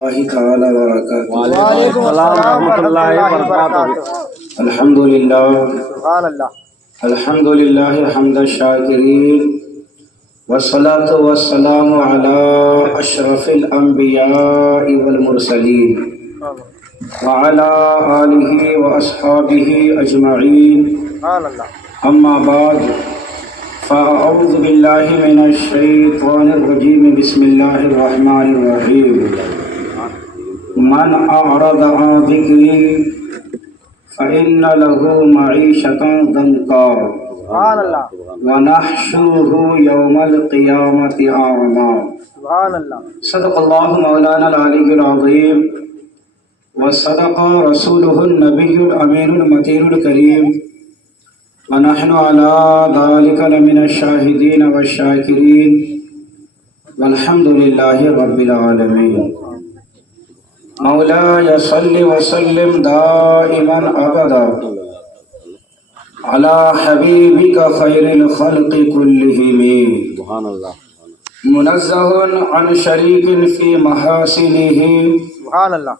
اللہ تعالی وبرکاتہ۔ وعلیکم السلام ورحمۃ اللہ وبرکاتہ۔ الحمد للہ سبحان اللہ۔ الحمد للہ حمد الشاکرین والصلاة والسلام علی اشرف الانبیاء والمرسلین وعلی آلہ واصحابہ اجمعین، سبحان اللہ۔ اما بعد فاعوذ باللہ من الشیطان الرجیم، بسم اللہ الرحمن الرحیم۔ من اعرض عن ذکری فإن له معیشة ضنکا سبحان اللہ۔ ونحشره يوم القيامة أعمى۔ سبحان اللہ۔ صدق الله مولانا العلي العظيم وصدق رسوله النبي الأمين المتين الكريم، ونحن على ذلك لمن الشاهدين والشاكرين، والحمد لله رب العالمين۔ مولاي صل وسلم دائما أبدا على حبيبك خير الخلق كلهم، سبحان اللہ۔ منزه عن شريك في محاسنه، سبحان اللہ۔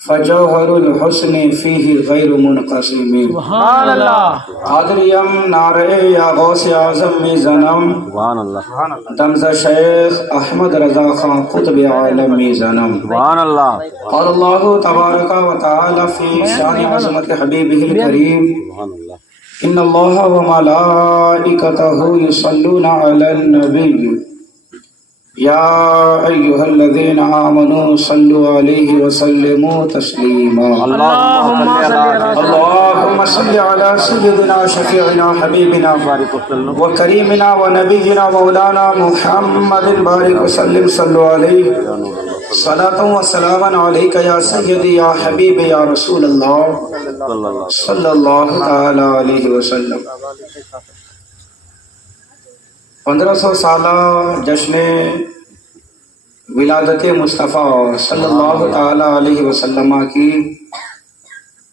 فجوهر الحسن فيه غير منقسم۔ سبحان اللہ۔ قادریم نعرہ یا غوث اعظم میں زنم، سبحان اللہ۔ سبحان اللہ۔ دمزہ شیخ احمد رضا خان قطب عالم میں زنم۔ سبحان اللہ۔ قال اللہ تبارک و تعالی فی شان عظمت حبیبہ الکریم، سبحان اللہ۔ ان اللہ وملائکتہ یصلون علی النبی یا ایہا الذین آمنوا صلوا علیہ وسلموا تسلیما۔ اللہم صل علی اللہم صل علی سیدنا شفیعنا حبیبنا وکریمنا ونبینا مولانا محمد بارک وسلم، صلوا علیہ صلاۃ و سلاما علیک یا سیدی یا حبیب یا رسول اللہ صلی اللہ تعالی علیہ وسلم۔ 1500 سالہ جشن ولادت مصطفیٰ صلی اللہ تعالی علیہ وسلم کی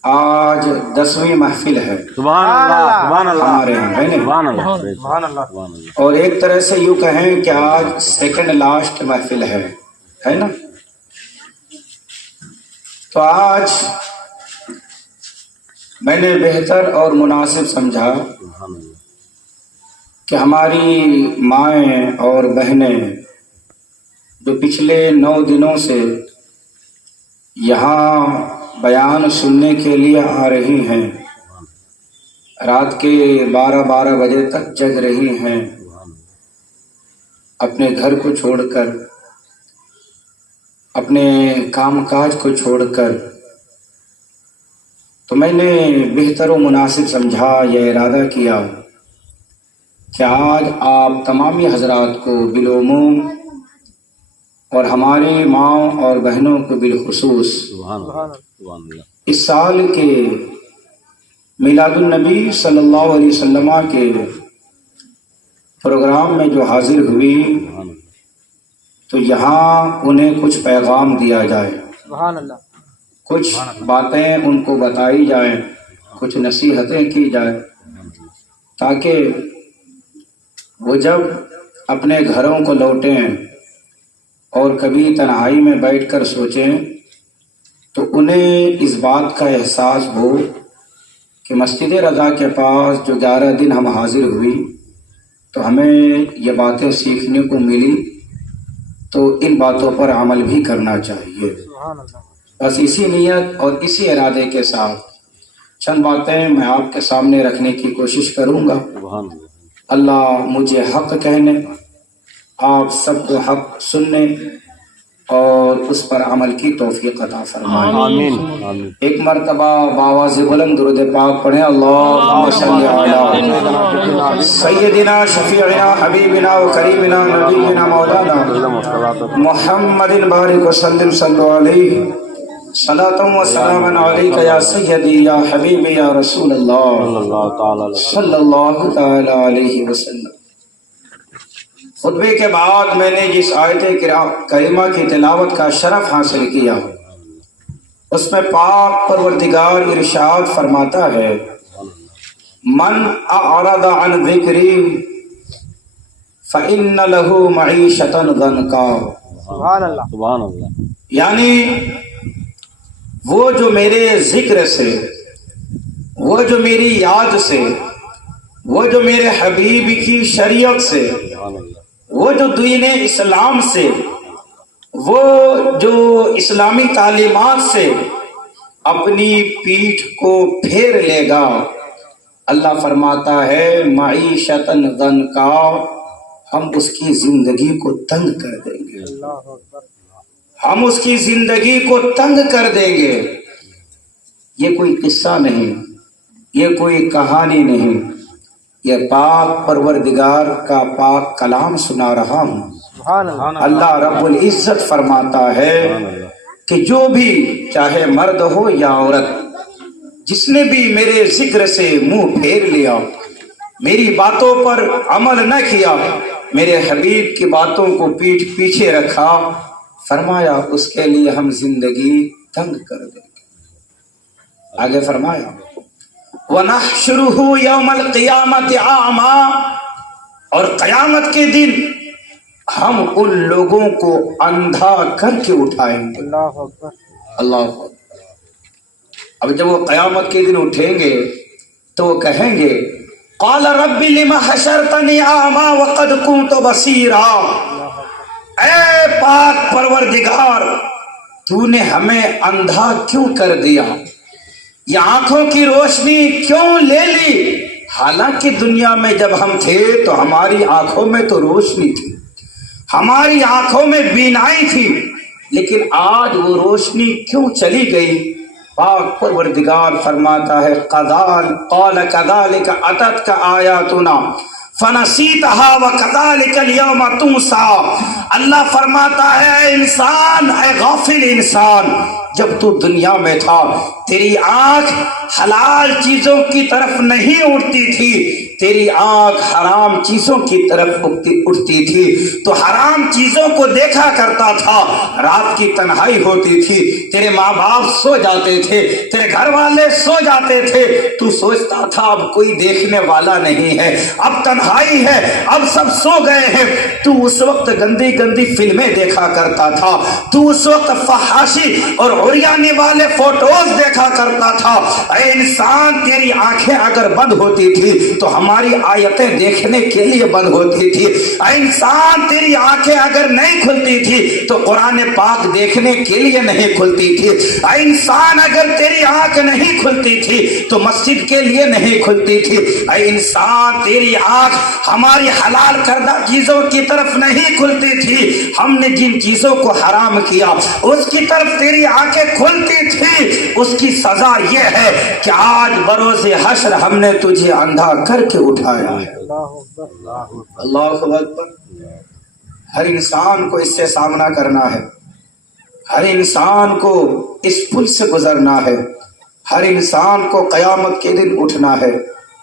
آج 10ویں محفل ہے سبحان اللہ۔ سبحان اللہ۔ ہمارے یہاں، ہے نا؟ سبحان اللہ۔ سبحان اللہ۔ اور ایک طرح سے یوں کہیں کہ آج سیکنڈ لاسٹ محفل ہے نا؟ تو آج میں نے بہتر اور مناسب سمجھا کہ ہماری مائیں اور بہنیں جو پچھلے 9 دنوں سے یہاں بیان سننے کے لیے آ رہی ہیں، رات کے 12 بجے تک جگ رہی ہیں، اپنے گھر کو چھوڑ کر، اپنے کام کاج کو چھوڑ کر، تو میں نے بہتر و مناسب سمجھا، یہ ارادہ کیا کہ آج آپ تمامی حضرات کو بالعموم اور ہماری ماں اور بہنوں کو بالخصوص اس سال کے میلاد النبی صلی اللہ علیہ وسلم کے پروگرام میں جو حاضر ہوئی، تو یہاں انہیں کچھ پیغام دیا جائے، سبحان اللہ۔ کچھ باتیں ان کو بتائی جائیں، کچھ نصیحتیں کی جائیں، تاکہ وہ جب اپنے گھروں کو لوٹیں اور کبھی تنہائی میں بیٹھ کر سوچیں تو انہیں اس بات کا احساس ہو کہ مسجد رضا کے پاس جو 11 دن ہم حاضر ہوئی تو ہمیں یہ باتیں سیکھنے کو ملی، تو ان باتوں پر عمل بھی کرنا چاہیے۔ سبحان اللہ۔ بس اسی نیت اور اسی ارادے کے ساتھ چند باتیں میں آپ کے سامنے رکھنے کی کوشش کروں گا۔ اللہ مجھے حق کہنے، آپ سب کو حق سننے اور اس پر عمل کی توفیق عطا فرمائے۔ آمین۔ ایک مرتبہ بآواز بلند درود پاک پڑھیں، اللہم صل علی سیدنا شفیعنا حبیبنا و کریمنا نبینا مولانا محمد بارک وسلم، صلو علیہ صلاۃ و سلام علیک یا سیدی یا حبیبی یا رسول اللہ صلی اللہ تعالی علیہ وسلم۔ خطبے کے بعد میں نے جس آیت کریمہ کی تلاوت کا شرف حاصل کیا، اس میں پاک پروردگار ارشاد فرماتا ہے، من اعرض عن ذکری فإن له معیشة ضنکا۔ سبحان اللہ۔ سبحان اللہ۔ یعنی وہ جو میرے ذکر سے، وہ جو میری یاد سے، وہ جو میرے حبیب کی شریعت سے، وہ جو دین اسلام سے، وہ جو اسلامی تعلیمات سے اپنی پیٹھ کو پھیر لے گا، اللہ فرماتا ہے معیشتاً ضنکا، ہم اس کی زندگی کو تنگ کر دیں گے، ہم اس کی زندگی کو تنگ کر دیں گے۔ یہ کوئی قصہ نہیں، یہ کوئی کہانی نہیں، یہ پاک پروردگار کا پاک کلام سنا رہا ہوں۔ اللہ رب العزت فرماتا ہے کہ جو بھی چاہے مرد ہو یا عورت، جس نے بھی میرے ذکر سے منہ پھیر لیا، میری باتوں پر عمل نہ کیا، میرے حبیب کی باتوں کو پیچھے رکھا، فرمایا اس کے لیے ہم زندگی تنگ کر دیں گے۔ آگے فرمایا وَنَحْشُرُهُ يَوْمَ الْقِيَامَةِ أَعْمَى، اور قیامت کے دن ہم ان لوگوں کو اندھا کر کے اٹھائیں گے۔ اللہ اکبر۔ اب جب وہ قیامت کے دن اٹھیں گے تو وہ کہیں گے قال رب لم حشرتنی اعمی وقد كنت بصیرا، اے پاک پروردگار تو نے ہمیں اندھا کیوں کر دیا، یہ آنکھوں کی روشنی کیوں لے لی، حالانکہ دنیا میں جب ہم تھے تو ہماری آنکھوں میں تو روشنی تھی، ہماری آنکھوں میں بینائی تھی، لیکن آج وہ روشنی کیوں چلی گئی؟ پاک پروردگار فرماتا ہے قال كذلك اتتك آیاتنا فنسیتها وكذلك اليوم تنسى۔ اللہ فرماتا ہے اے انسان، اے غافل انسان، جب تو دنیا میں تھا تیری آنکھ حلال چیزوں کی طرف نہیں اٹھتی تھی، تیری آنکھ حرام چیزوں کی طرف اٹھتی تھی، تو حرام چیزوں کو دیکھا کرتا تھا، رات کی تنہائی ہوتی تھی، تیرے ماں باپ سو جاتے تھے، تیرے گھر والے سو جاتے تھے، تو سوچتا تھا اب کوئی دیکھنے والا نہیں ہے، اب تنہائی ہے، اب سب سو گئے ہیں، تو اس وقت گندی گندی فلمیں دیکھا کرتا تھا، تو اس وقت فحاشی اور عریانی والے فوٹوز دیکھا کرتا تھا۔ اے انسان، تیری آنکھیں اگر بند ہوتی تھی تو ہماری آیتیں دیکھنے کے لیے بند ہوتی تھی، اے انسان تیری آنکھیں اگر نہیں کھلتی تھی تو قرآن پاک دیکھنے کے لیے نہیں کھلتی تھی، اے انسان اگر تیری آنکھ نہیں کھلتی تھی تو مسجد کے لیے نہیں کھلتی تھی، اے انسان تیری آنکھ ہماری حلال کردہ چیزوں کی طرف نہیں کھلتی تھی، ہم نے جن چیزوں کو حرام کیا اس کی طرف تیری آنکھیں کھلتی تھی، اس کی سزا یہ ہے کہ آج بروز حشر ہم نے تجھے اندھا کر کے اٹھایا ہے۔ اللہ اکبر۔ ہر انسان کو اس سے سامنا کرنا ہے، ہر انسان کو اس پل سے گزرنا ہے، ہر انسان کو قیامت کے دن اٹھنا ہے۔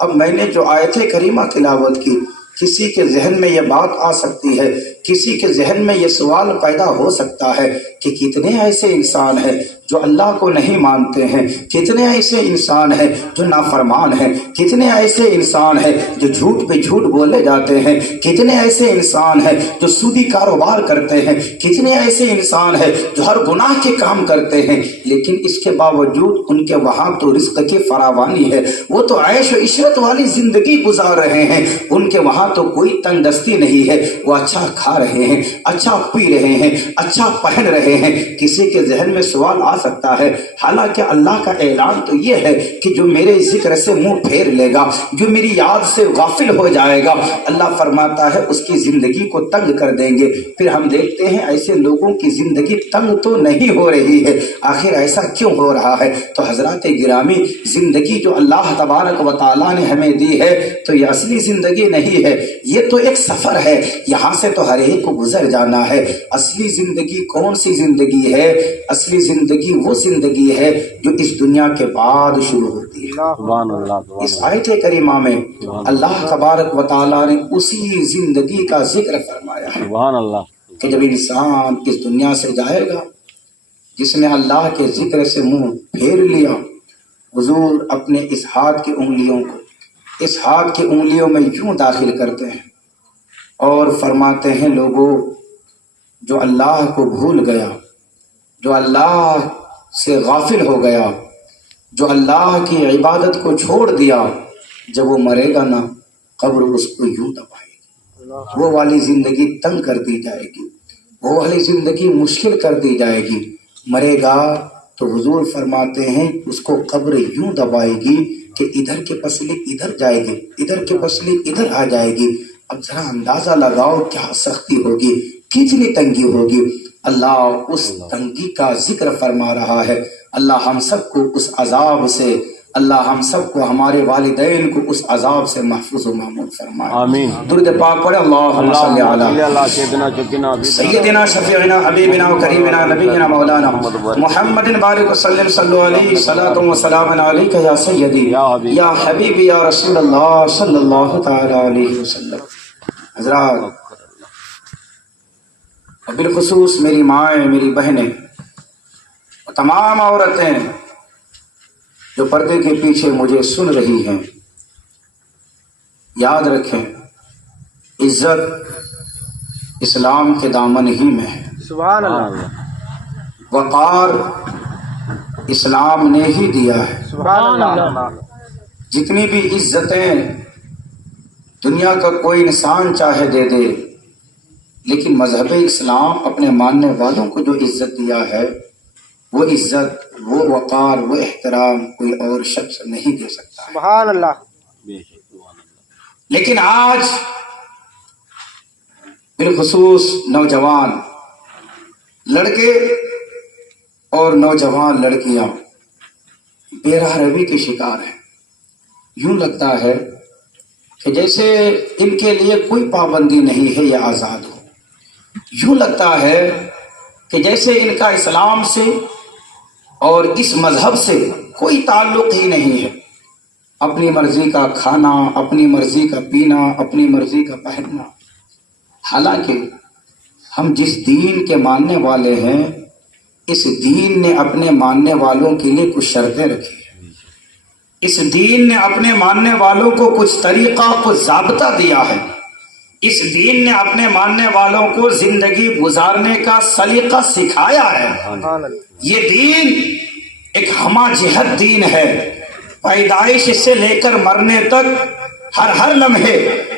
اب میں نے جو آیت کریمہ تلاوت کی، کسی کے ذہن میں یہ بات آ سکتی ہے، کسی کے ذہن میں یہ سوال پیدا ہو سکتا ہے کہ کتنے ایسے انسان ہیں جو اللہ کو نہیں مانتے ہیں، کتنے ایسے انسان ہیں جو نافرمان ہیں، کتنے ایسے انسان ہیں جو جھوٹ پہ جھوٹ بولے جاتے ہیں، کتنے ایسے انسان ہیں جو سودی کاروبار کرتے ہیں، کتنے ایسے انسان ہیں جو ہر گناہ کے کام کرتے ہیں، لیکن اس کے باوجود ان کے وہاں تو رزق کی فراوانی ہے، وہ تو عیش و عشرت والی زندگی گزار رہے ہیں، ان کے وہاں تو کوئی تنگ دستی نہیں ہے، وہ اچھا کھا رہے ہیں، اچھا پی رہے ہیں، اچھا پہن رہے ہیں۔ کسی کے ذہن میں سوال آ سکتا ہے، حالانکہ اللہ کا اعلان تو یہ ہے کہ جو میرے ذکر سے منہ پھیر لے گا، جو میری یاد سے غافل ہو جائے گا، اللہ فرماتا ہے اس کی زندگی کو تنگ کر دیں گے۔ پھر ہم دیکھتے ہیں ایسے لوگوں کی زندگی تنگ تو نہیں ہو رہی ہے، آخر ایسا کیوں ہو رہا ہے؟ تو حضرات گرامی، زندگی جو اللہ تبارک و تعالیٰ نے ہمیں دی ہے تو یہ اصلی زندگی نہیں ہے، یہ تو ایک سفر ہے، یہاں سے تو ہر ایک کو گزر جانا ہے۔ اصلی زندگی کون سی زندگی ہے؟ اصلی زندگی وہ زندگی ہے جو اس دنیا کے بعد شروع ہوتی ہے۔ اس آیت کریمہ میں اللہ تبارک و تعالیٰ نے اسی زندگی کا ذکر فرمایا ہے کہ جب انسان اس دنیا سے جائے گا، جس نے اللہ کے ذکر سے منہ پھیر لیا، حضور اپنے اس ہاتھ کی انگلیوں کو اس ہاتھ کی انگلیوں میں یوں داخل کرتے ہیں اور فرماتے ہیں لوگوں، جو اللہ کو بھول گیا، جو اللہ سے غافل ہو گیا، جو اللہ کی عبادت کو چھوڑ دیا، جب وہ مرے گا نا قبر اس کو یوں دبائے گی، وہ والی زندگی تنگ کر دی جائے گی، وہ والی زندگی مشکل کر دی جائے گی۔ مرے گا تو حضور فرماتے ہیں اس کو قبر یوں دبائے گی کہ ادھر کی پسلی ادھر جائے گی، ادھر کی پسلی ادھر آ جائے گی۔ اب ذرا اندازہ لگاؤ کیا سختی ہوگی، کتنی تنگی ہوگی۔ اللہ اس تنگی کا ذکر فرما رہا ہے۔ اللہ ہم سب کو اس عذاب سے، اللہ ہم سب کو، ہمارے والدین کو اس عذاب سے محفوظ و معمول فرمائے۔ آمین۔ درود پاک پڑھے، اللہم صلی علی سیدنا سیدنا شفیعنا حبیبنا و کریمنا نبینا مولانا محمد بارک وسلم صلو علیہ صلاۃ و سلام علیک یا سیدی یا حبیبی یا رسول اللہ صلی اللہ تعالی علیہ وسلم۔ حضرات، اور بالخصوص میری مائیں، میری بہنیں، تمام عورتیں جو پردے کے پیچھے مجھے سن رہی ہیں، یاد رکھیں عزت اسلام کے دامن ہی میں ہے، سبحان اللہ، وقار اسلام نے ہی دیا ہے۔ سبحان اللہ، جتنی بھی عزتیں دنیا کا کوئی انسان چاہے دے دے، لیکن مذہب اسلام اپنے ماننے والوں کو جو عزت دیا ہے، وہ عزت، وہ وقار، وہ احترام کوئی اور شخص نہیں دے سکتا ہے۔ سبحان اللہ۔ لیکن آج بالخصوص نوجوان لڑکے اور نوجوان لڑکیاں بے راہ روی کے شکار ہیں۔ یوں لگتا ہے کہ جیسے ان کے لیے کوئی پابندی نہیں ہے، یہ آزاد ہو۔ یوں لگتا ہے کہ جیسے ان کا اسلام سے اور اس مذہب سے کوئی تعلق ہی نہیں ہے۔ اپنی مرضی کا کھانا، اپنی مرضی کا پینا، اپنی مرضی کا پہننا۔ حالانکہ ہم جس دین کے ماننے والے ہیں، اس دین نے اپنے ماننے والوں کے لیے کچھ شرطیں رکھی ہیں۔ اس دین نے اپنے ماننے والوں کو کچھ طریقہ، کچھ ضابطہ دیا ہے۔ اس دین نے اپنے ماننے والوں کو زندگی گزارنے کا سلیقہ سکھایا ہے۔ یہ دین ایک ہمہ جہت دین ہے، پیدائش سے لے کر مرنے تک ہر لمحے،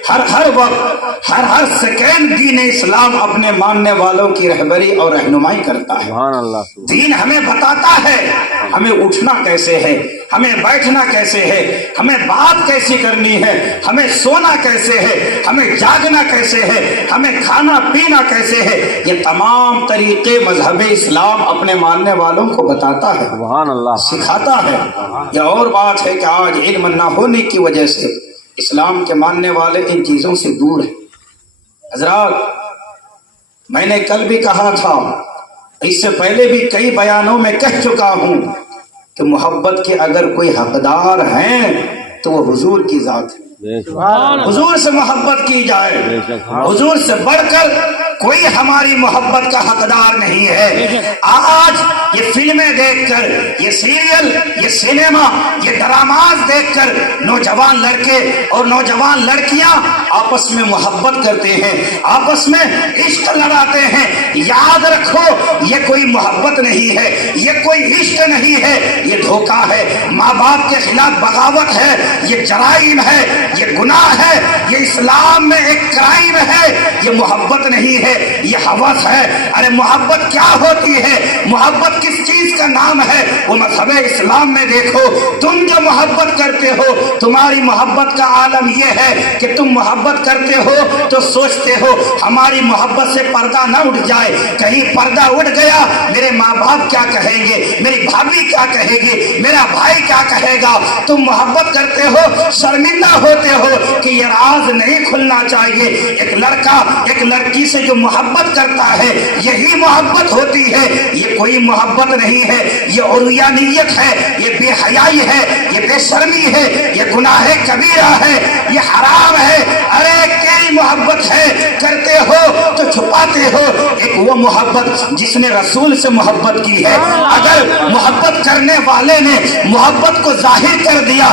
ہر وقت، ہر سیکنڈ دین اسلام اپنے ماننے والوں کی رہبری اور رہنمائی کرتا ہے۔ سبحان اللہ۔ دین ہمیں بتاتا ہے ہمیں اٹھنا کیسے ہے، ہمیں بیٹھنا کیسے ہے، ہمیں بات کیسی کرنی ہے، ہمیں سونا کیسے ہے، ہمیں جاگنا کیسے ہے، ہمیں کھانا پینا کیسے ہے۔ یہ تمام طریقے مذہب اسلام اپنے ماننے والوں کو بتاتا ہے، سبحان اللہ۔ سکھاتا ہے۔ یہ اور بات ہے کہ آج علم نہ ہونے کی وجہ سے اسلام کے ماننے والے ان چیزوں سے دور ہیں۔ حضرات، میں نے کل بھی کہا تھا، اس سے پہلے بھی کئی بیانوں میں کہہ چکا ہوں کہ محبت کے اگر کوئی حقدار ہیں تو وہ حضور کی ذات ہے۔ حضور سے محبت کی جائے، حضور سے بڑھ کر کوئی ہماری محبت کا حقدار نہیں ہے۔ آج یہ فلمیں دیکھ کر، یہ سیریل، یہ سینما، یہ ڈراماز دیکھ کر نوجوان لڑکے اور نوجوان لڑکیاں آپس میں محبت کرتے ہیں، آپس میں عشق لڑاتے ہیں۔ یاد رکھو، یہ کوئی محبت نہیں ہے، یہ کوئی عشق نہیں ہے، یہ دھوکہ ہے، ماں باپ کے خلاف بغاوت ہے، یہ جرائم ہے، یہ گناہ ہے، یہ اسلام میں ایک کرائم ہے۔ یہ محبت نہیں ہے، یہ ہوس ہے۔ ارے محبت کیا ہوتی ہے؟ محبت کس چیز کا نام ہے؟ وہ مذہب اسلام میں دیکھو، تم جو محبت کرتے ہو، تمہاری محبت کا عالم یہ ہے کہ تم محبت کرتے ہو تو سوچتے ہو ہماری محبت سے پردہ نہ اٹھ جائے، کہیں پردہ اٹھ گیا میرے ماں باپ کیا کہیں گے، میری بھابھی کیا کہے گی، میرا بھائی کیا کہے گا۔ تم محبت کرتے ہو، شرمندہ ہوتے ہو کہ یہ راز نہیں کھلنا چاہیے۔ ایک لڑکا ایک لڑکی سے جو محبت کرتا ہے، یہی محبت ہوتی ہے۔ یہ کوئی محبت نہیں ہے، یہ عریانیت ہے، یہ بے حیائی ہے، یہ بے شرمی ہے، یہ گناہ کبیرہ ہے، یہ حرام ہے۔ ارے تیری محبت ہے، کرتے ہو تو چھپاتے ہو۔ ایک وہ محبت جس نے رسول سے محبت کی ہے، اگر محبت کرنے والے نے محبت کو ظاہر کر دیا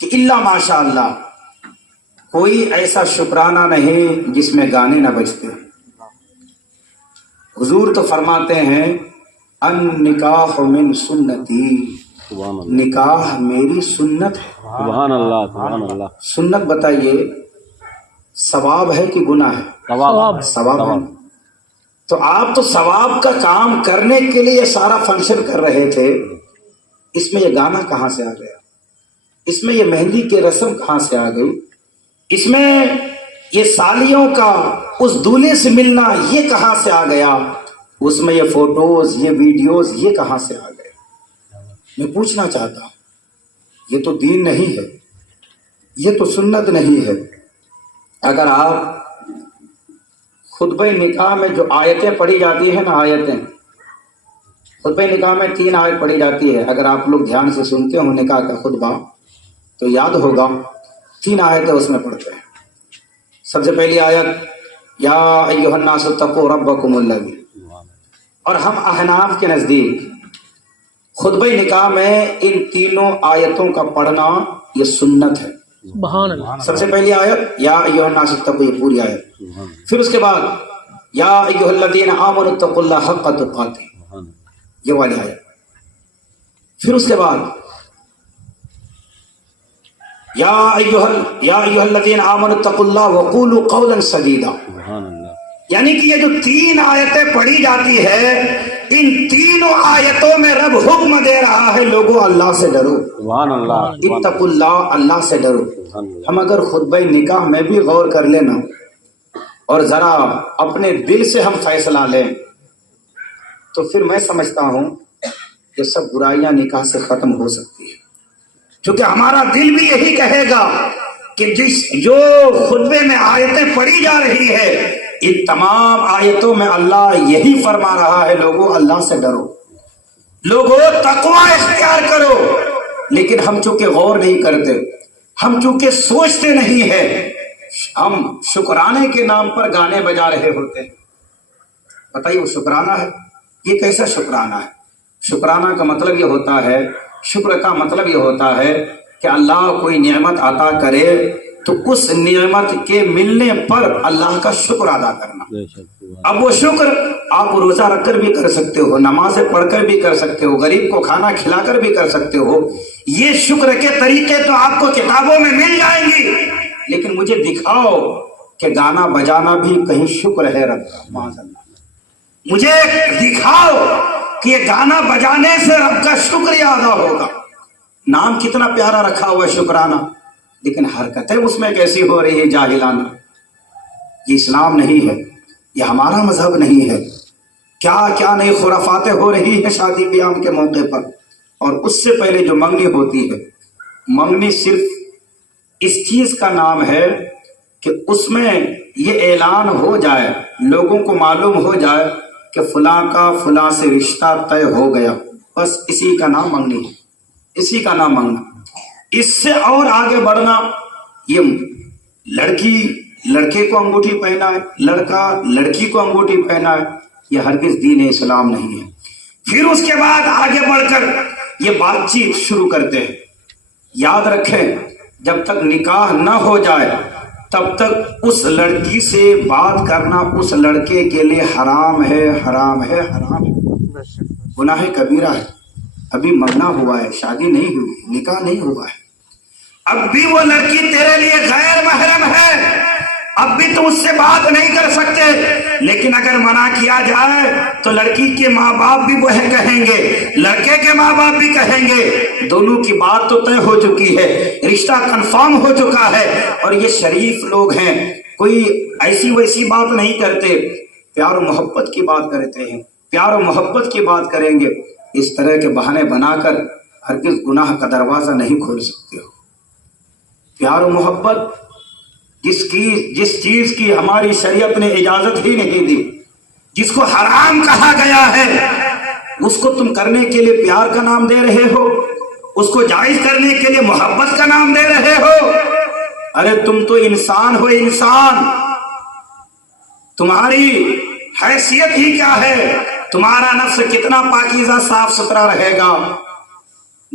کہ الا ماشاء اللہ کوئی ایسا شکرانہ نہیں جس میں گانے نہ بجتے. حضور تو فرماتے ہیں ان نکاح من سنتی، سبحان اللہ نکاح میری سنت ہے. سبحان اللہ سبحان اللہ. سنت بتائیے ثواب ہے کہ گناہ ہے؟ ثواب ثواب ہے. تو آپ تو ثواب کا کام کرنے کے لیے یہ سارا فنکشن کر رہے تھے، اس میں یہ گانا کہاں سے آ گیا؟ اس میں یہ مہندی کی رسم کہاں سے آ گئی؟ اس میں یہ سالیوں کا اس دولہے سے ملنا یہ کہاں سے آ گیا؟ اس میں یہ فوٹوز، یہ ویڈیوز، یہ کہاں سے آ گئے؟ میں پوچھنا چاہتا ہوں، یہ تو دین نہیں ہے، یہ تو سنت نہیں ہے. اگر آپ خطبہ نکاح میں جو آیتیں پڑھی جاتی ہیں نا، آیتیں خطبہ نکاح میں 3 آیت پڑھی جاتی ہے. اگر آپ لوگ دھیان سے سنتے ہو نکاح کا خطبہ تو یاد ہوگا 3 آیتیں اس میں پڑھتے ہیں. سب سے پہلی آیت یا ایھا الناس اتقوا ربکم الذی، اور ہم احناف کے نزدیک خطبہ نکاح میں ان تینوں آیتوں کا پڑھنا یہ سنت ہے. سبحان اللہ. سب سے پہلی آیت یا ایھا الناس اتقوا، یہ پوری آیت. پھر اس کے بعد یا ایھا الذین آمنوا اتقوا اللہ حق تقاتہ، یہ والی آیت. پھر اس کے بعد یا ایھا الذین آمنوا اتقوا اللہ وقولوا قولا سدیدا. یعنی کہ یہ جو 3 آیتیں پڑھی جاتی ہے، ان تینوں آیتوں میں رب حکم دے رہا ہے لوگوں اللہ سے ڈرو. سبحان اللہ. اتقوا اللہ، اللہ سے ڈرو. ہم اگر خطبہ نکاح میں بھی غور کر لینا اور ذرا اپنے دل سے ہم فیصلہ لیں تو پھر میں سمجھتا ہوں کہ سب برائیاں نکاح سے ختم ہو سکتی ہیں. کیونکہ ہمارا دل بھی یہی کہے گا کہ جو خطبے میں آیتیں پڑھی جا رہی ہے، ان تمام آیتوں میں اللہ یہی فرما رہا ہے لوگوں اللہ سے ڈرو، لوگوں تقوی اختیار کرو. لیکن ہم چونکہ غور نہیں کرتے، ہم چونکہ سوچتے نہیں ہیں، ہم شکرانے کے نام پر گانے بجا رہے ہوتے ہیں. بتائیے وہ شکرانہ ہے؟ یہ کیسا شکرانہ ہے؟ شکرانہ کا مطلب یہ ہوتا ہے، شکر کا مطلب یہ ہوتا ہے کہ اللہ کوئی نعمت عطا کرے تو اس نعمت کے ملنے پر اللہ کا شکر ادا کرنا. اب وہ شکر آپ روزہ رکھ کر بھی کر سکتے ہو، نمازیں پڑھ کر بھی کر سکتے ہو، غریب کو کھانا کھلا کر بھی کر سکتے ہو. یہ شکر کے طریقے تو آپ کو کتابوں میں مل جائیں گی، لیکن مجھے دکھاؤ کہ گانا بجانا بھی کہیں شکر ہے رب کا. معاذ اللہ، مجھے دکھاؤ کہ یہ گانا بجانے سے رب کا شکریہ ادا ہوگا. نام کتنا پیارا رکھا ہوا ہے شکرانہ، لیکن حرکتیں اس میں کیسی ہو رہی ہے جاہلانہ. یہ اسلام نہیں ہے، یہ ہمارا مذہب نہیں ہے. کیا کیا نئی خرافاتیں ہو رہی ہیں شادی بیاہ کے موقع پر. اور اس سے پہلے جو منگنی ہوتی ہے، منگنی صرف اس چیز کا نام ہے کہ اس میں یہ اعلان ہو جائے، لوگوں کو معلوم ہو جائے کہ فلاں کا فلاں سے رشتہ طے ہو گیا. بس اسی کا نام منگنی ہے، اسی کا نام منگنا. اس سے اور آگے بڑھنا، یہ لڑکی لڑکے کو انگوٹھی پہنا ہے، لڑکا لڑکی کو انگوٹھی پہنا ہے، یہ ہرگز دین اسلام نہیں ہے. پھر اس کے بعد آگے بڑھ کر یہ بات چیت شروع کرتے ہیں. یاد رکھیں جب تک نکاح نہ ہو جائے تب تک اس لڑکی سے بات کرنا اس لڑکے کے لیے حرام ہے، حرام ہے، حرام ہے، گناہ کبیرہ ہے. ابھی منگنا ہوا ہے، شادی نہیں ہوئی، نکاح نہیں ہوا ہے، اب بھی وہ لڑکی تیرے لیے غیر محرم ہے، اب بھی تو اس سے بات نہیں کر سکتے. لیکن اگر منع کیا جائے تو لڑکی کے ماں باپ بھی وہ کہیں گے، لڑکے کے ماں باپ بھی کہیں گے، دونوں کی بات تو طے ہو چکی ہے، رشتہ کنفرم ہو چکا ہے. اور یہ شریف لوگ ہیں، کوئی ایسی ویسی بات نہیں کرتے، پیار و محبت کی بات کرتے ہیں، پیار و محبت کی بات کریں گے. اس طرح کے بہانے بنا کر ہرگز گناہ کا دروازہ نہیں کھول سکتے ہو. پیار و محبت جس چیز کی ہماری شریعت نے اجازت ہی نہیں دی، جس کو حرام کہا گیا ہے، اس کو تم کرنے کے لیے پیار کا نام دے رہے ہو، اس کو جائز کرنے کے لیے محبت کا نام دے رہے ہو. ارے تم تو انسان ہو، انسان. تمہاری حیثیت ہی کیا ہے؟ تمہارا نفس کتنا پاکیزہ صاف ستھرا رہے گا؟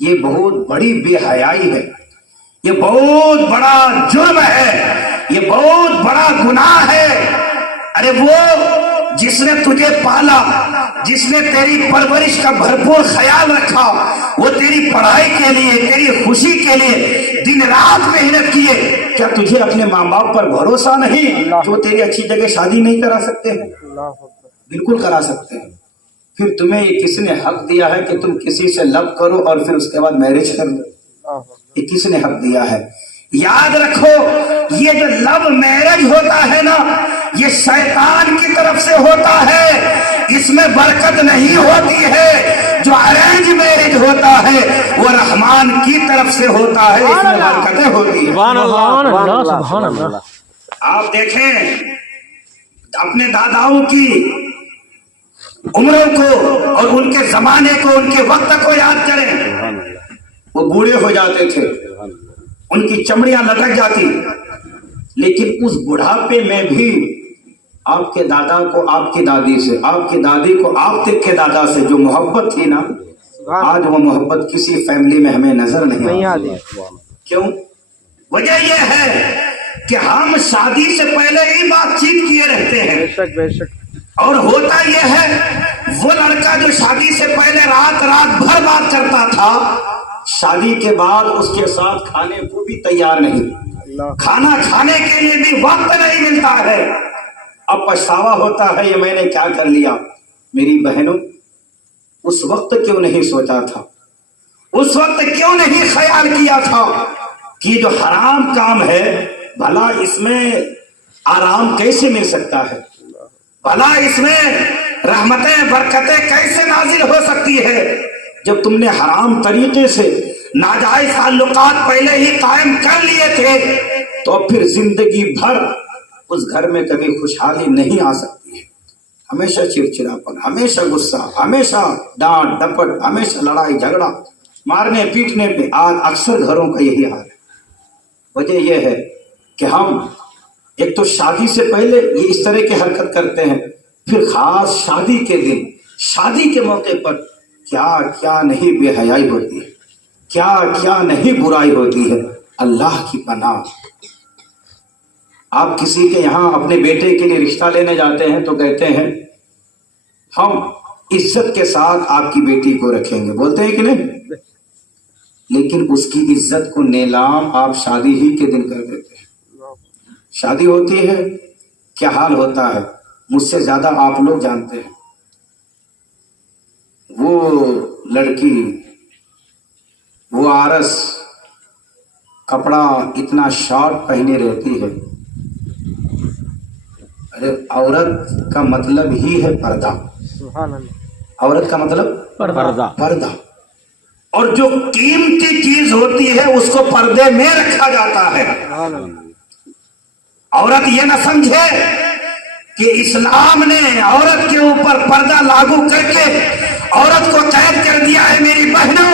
یہ بہت بڑی بے حیائی ہے، یہ بہت بڑا جرم ہے، یہ بہت بڑا گناہ ہے۔ ارے وہ جس نے تجھے پالا، جس نے تیری پرورش کا بھرپور خیال رکھا، وہ تیری پڑھائی کے لیے، تیری خوشی کے لیے دن رات محنت کیے، کیا تجھے اپنے ماں باپ پر بھروسہ نہیں کہ وہ تیری اچھی جگہ شادی نہیں کرا سکتے ہیں؟ بالکل کرا سکتے ہیں۔ پھر تمہیں یہ کس نے حق دیا ہے کہ تم کسی سے لو کرو اور پھر اس کے بعد میرج کر لو؟ یہ کس نے حق دیا ہے؟ یاد رکھو، یہ جو لو میرج ہوتا ہے نا، یہ شیطان کی طرف سے ہوتا ہے، اس میں برکت نہیں ہوتی ہے۔ جو ارینج میرج ہوتا ہے وہ رحمان کی طرف سے ہوتا ہے، اس میں برکتیں ہوتی ہیں۔ سبحان اللہ سبحان اللہ سبحان اللہ۔ آپ دیکھیں اپنے داداؤں کی عمروں کو اور ان کے زمانے کو، ان کے وقت کو یاد کریں۔ وہ بوڑھے ہو جاتے تھے، ان کی چمڑیاں لٹک جاتی، لیکن اس بڑھاپے میں بھی آپ کے دادا کو آپ کی دادی سے، آپ کی دادی کو آپ تک کے دادا سے جو محبت تھی نا، آج وہ محبت کسی فیملی میں ہمیں نظر نہیں آتی۔ کیوں؟ وجہ یہ ہے کہ ہم شادی سے پہلے ہی بات چیت کیے رہتے ہیں، اور ہوتا یہ ہے وہ لڑکا جو شادی سے پہلے رات بھر بات کرتا تھا، شادی کے بعد اس کے ساتھ کھانے کو بھی تیار نہیں، کھانا کھانے کے لیے بھی وقت نہیں ملتا ہے۔ اب پچھتاوا ہوتا ہے، یہ میں نے کیا کر لیا۔ میری بہنوں، اس وقت کیوں نہیں سوچا تھا، اس وقت کیوں نہیں خیال کیا تھا کہ جو حرام کام ہے بھلا اس میں آرام کیسے مل سکتا ہے، بھلا اس میں رحمتیں برکتیں کیسے نازل ہو سکتی ہے۔ جب تم نے حرام طریقے سے ناجائز تعلقات پہلے ہی قائم کر لیے تھے تو پھر زندگی بھر اس گھر میں کبھی خوشحالی نہیں آ سکتی ہے۔ ہمیشہ چڑچڑاپن، ہمیشہ غصہ، ہمیشہ ڈانٹ ڈپٹ، ہمیشہ لڑائی جھگڑا، مارنے پیٹنے پہ آج اکثر گھروں کا یہی حال ہے۔ وجہ یہ ہے کہ ہم ایک تو شادی سے پہلے یہ اس طرح کی حرکت کرتے ہیں، پھر خاص شادی کے دن، شادی کے موقع پر کیا کیا نہیں بے حیائی ہوتی ہے، کیا کیا نہیں برائی ہوتی ہے۔ اللہ کی پناہ، آپ کسی کے یہاں اپنے بیٹے کے لیے رشتہ لینے جاتے ہیں تو کہتے ہیں ہم عزت کے ساتھ آپ کی بیٹی کو رکھیں گے، بولتے ہیں کہ نہیں؟ لیکن اس کی عزت کو نیلام آپ شادی ہی کے دن کر دیتے ہیں۔ شادی ہوتی ہے کیا حال ہوتا ہے، مجھ سے زیادہ آپ لوگ جانتے ہیں۔ وہ لڑکی، وہ عارس کپڑا اتنا شارٹ پہنے رہتی ہے۔ ارے عورت کا مطلب ہی ہے پردہ، عورت کا مطلب پردہ، اور جو قیمتی چیز ہوتی ہے اس کو پردے میں رکھا جاتا ہے۔ عورت یہ نہ سمجھے کہ اسلام نے عورت کے اوپر پردہ لاگو کر کے عورت کو قید کر دیا ہے۔ میری بہنوں،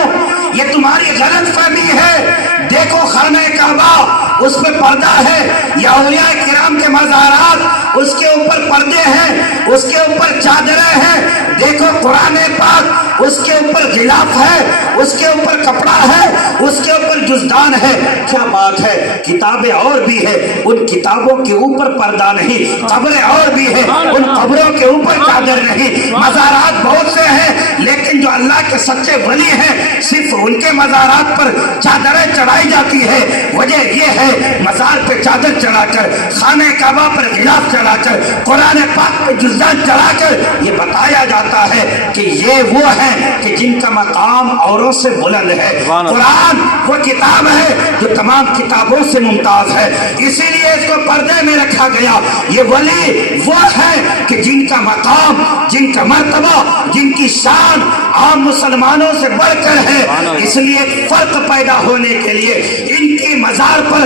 یہ تمہاری غلط فہمی ہے۔ دیکھو خانہ کعبہ، اس پہ پردہ ہے، یہ اولیاء کرام کے مزارات، اس کے اوپر پردے ہیں، اس کے اوپر چادریں ہیں۔ دیکھو قرآن پاک، اس کے اوپر غلاف ہے، اس کے اوپر کپڑا ہے، اس کے اوپر جزدان ہے۔ کیا بات ہے، کتابیں اور بھی ہے، ان کتابوں کے اوپر پردہ نہیں، قبریں اور بھی ہے، ان قبروں کے اوپر چادر نہیں۔ مزارات بہت سے ہیں، لیکن جو اللہ کے سچے ولی ہیں صرف ان کے مزارات پر چادریں چڑھائی جاتی ہے۔ وجہ یہ ہے مزار پہ چادر چڑھا کر، خانہ کعبہ پر غلاف چڑھا کر، قرآن پاک پہ جزدان چڑھا کر یہ بتایا جاتا ہے کہ یہ وہ ہیں کہ جن کا مقام اوروں سے بلند ہے۔ قرآن وہ کتاب ہے جو تمام کتابوں سے ممتاز ہے، اسی لیے اس کو پردے میں رکھا گیا۔ یہ ولی وہ ہے کہ جن کا مقام، جن کا مرتبہ، جن کی شان عام مسلمانوں سے بڑھ کر ہے۔ اس لیے فرق پیدا ہونے کے لیے ان کی مزار پر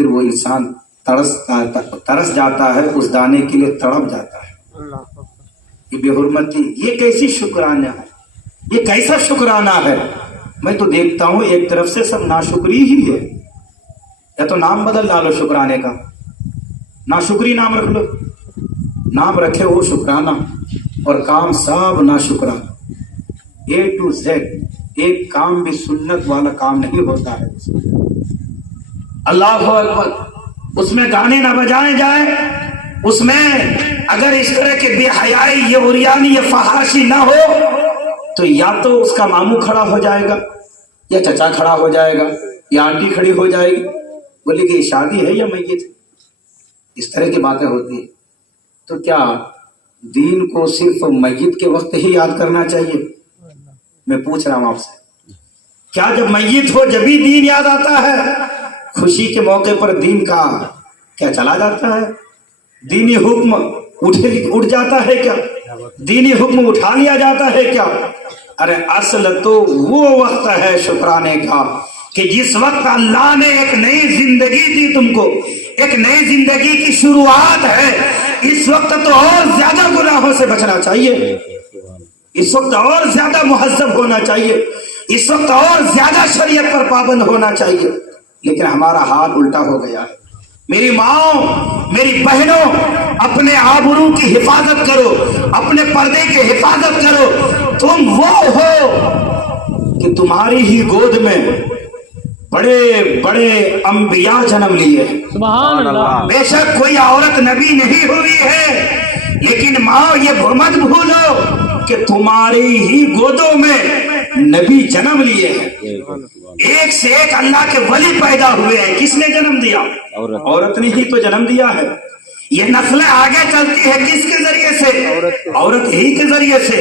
پھر وہ انسان ترس جاتا ہے، اس دانے کے لیے تڑپ جاتا ہے۔ یہ بے حرمتی، یہ کیسی شکرانہ ہے، یہ کیسا شکرانہ ہے؟ میں تو دیکھتا ہوں ایک طرف سے سب ناشکری ہی ہے۔ یا تو نام بدل ڈالو شکرانے کا، ناشکری نام رکھ لو، نام رکھے وہ شکرانہ اور کام سب ناشکرانہ۔ A to Z ایک کام بھی سنت والا کام نہیں ہوتا ہے۔ اللہ اکبر، اس میں گانے نہ بجائے جائیں، اس میں اگر اس طرح کے بے حیائی، یہ عریانی، یہ فحاشی نہ ہو تو یا تو اس کا ماموں کھڑا ہو جائے گا، یا چچا کھڑا ہو جائے گا، یا آنٹی کھڑی ہو جائے گی، بولے کہ یہ شادی ہے یا میت ہے؟ اس طرح کی باتیں ہوتی ہیں۔ تو کیا دین کو صرف میت کے وقت ہی یاد کرنا چاہیے؟ میں پوچھ رہا ہوں آپ سے، کیا جب میت ہو جبھی دین یاد آتا ہے؟ خوشی کے موقع پر دین کا کیا چلا جاتا ہے؟ دینی حکم اٹھ جاتا ہے کیا؟ دینی حکم اٹھا لیا جاتا ہے کیا؟ ارے اصل تو وہ وقت ہے شکرانے کا کہ جس وقت اللہ نے ایک نئی زندگی دی تم کو، ایک نئی زندگی کی شروعات ہے۔ اس وقت تو اور زیادہ گناہوں سے بچنا چاہیے، اس وقت اور زیادہ مہذب ہونا چاہیے، اس وقت اور زیادہ شریعت پر پابند ہونا چاہیے، لیکن ہمارا حال الٹا ہو گیا ہے۔ میری ماں، میری بہنوں، اپنے آبرو کی حفاظت کرو، اپنے پردے کی حفاظت کرو۔ تم وہ ہو کہ تمہاری ہی گود میں بڑے بڑے انبیاء جنم لیے۔ سبحان اللہ۔ بے شک کوئی عورت نبی نہیں ہوئی ہے، لیکن ماں یہ مت بھولو کہ تمہاری ہی گودوں میں نبی جنم لیے ہیں، ایک سے ایک اللہ کے ولی پیدا ہوئے ہیں۔ کس نے جنم دیا؟ عورت نے ہی تو جنم دیا ہے۔ یہ نسلیں آگے چلتی ہے کس کے ذریعے سے؟ عورت ہی کے ذریعے سے۔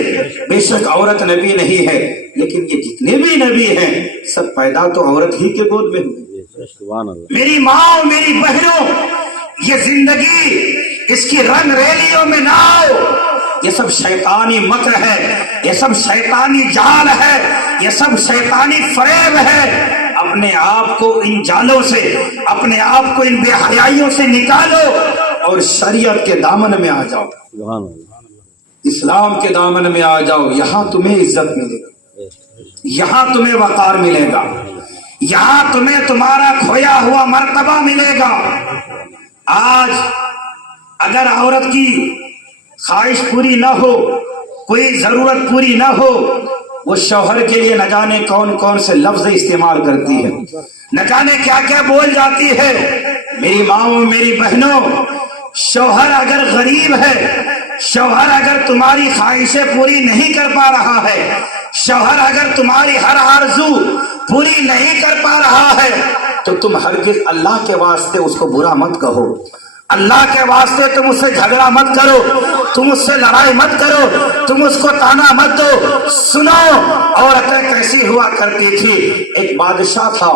بے شک عورت نبی نہیں ہے، لیکن یہ جتنے بھی نبی ہیں سب پیدا تو عورت ہی کے گود میں ہوئے۔ میری ماں، میری بہنوں، یہ زندگی اس کی رنگ ریلیوں میں نہ آؤ، یہ سب شیطانی مکر ہے، یہ سب شیطانی جال ہے، یہ سب شیطانی فریب ہے۔ اپنے آپ کو ان جالوں سے، اپنے آپ کو ان بے حیائیوں سے نکالو اور شریعت کے دامن میں آ جاؤ، اسلام کے دامن میں آ جاؤ۔ یہاں تمہیں عزت ملے گا، یہاں تمہیں وقار ملے گا، یہاں تمہیں تمہارا کھویا ہوا مرتبہ ملے گا۔ آج اگر عورت کی خواہش پوری نہ ہو، کوئی ضرورت پوری نہ ہو، وہ شوہر کے لیے نہ جانے کون کون سے لفظ استعمال کرتی ہے، نہ جانے کیا کیا بول جاتی ہے۔ میری ماؤں، میری بہنوں، شوہر اگر غریب ہے، شوہر اگر تمہاری خواہشیں پوری نہیں کر پا رہا ہے، شوہر اگر تمہاری ہر آرزو پوری نہیں کر پا رہا ہے، تو تم ہرگز اللہ کے واسطے اس کو برا مت کہو، اللہ کے واسطے تم اس سے جھگڑا مت کرو، تم اس سے لڑائی مت کرو، تم اس کو تانا مت دو۔ سنو، عورتیں کیسی ہوا کرتی تھی۔ ایک بادشاہ تھا،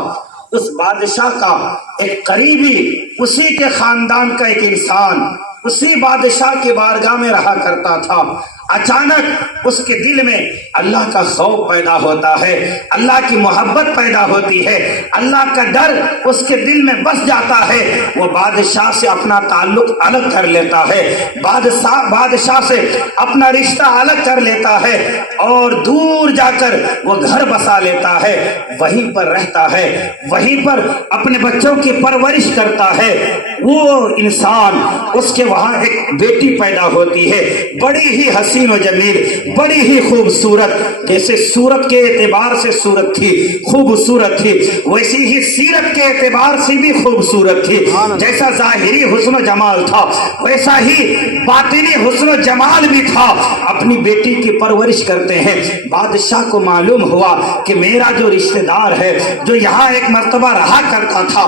اس بادشاہ کا ایک قریبی، اسی کے خاندان کا ایک انسان اسی بادشاہ کی بارگاہ میں رہا کرتا تھا۔ اچانک اس کے دل میں اللہ کا خوف پیدا ہوتا ہے، اللہ کی محبت پیدا ہوتی ہے، اللہ کا ڈر اس کے دل میں بس جاتا ہے۔ وہ بادشاہ سے اپنا تعلق الگ کر لیتا ہے، بادشاہ سے اپنا رشتہ الگ کر لیتا ہے اور دور جا کر وہ گھر بسا لیتا ہے، وہیں پر رہتا ہے، وہیں پر اپنے بچوں کی پرورش کرتا ہے۔ وہ انسان، اس کے وہاں ایک بیٹی پیدا ہوتی ہے، بڑی ہی حسین و جمیل، بڑی ہی خوبصورت، جیسے صورت کے اعتبار سے صورت تھی، خوبصورت تھی، ویسی ہی سیرت کے اعتبار سے بھی خوبصورت تھی۔ جیسا ظاہری حسن و جمال تھا ویسا ہی باطنی حسن و جمال بھی تھا۔ اپنی بیٹی کی پرورش کرتے ہیں۔ بادشاہ کو معلوم ہوا کہ میرا جو رشتہ دار ہے، جو یہاں ایک مرتبہ رہا کرتا تھا،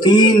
3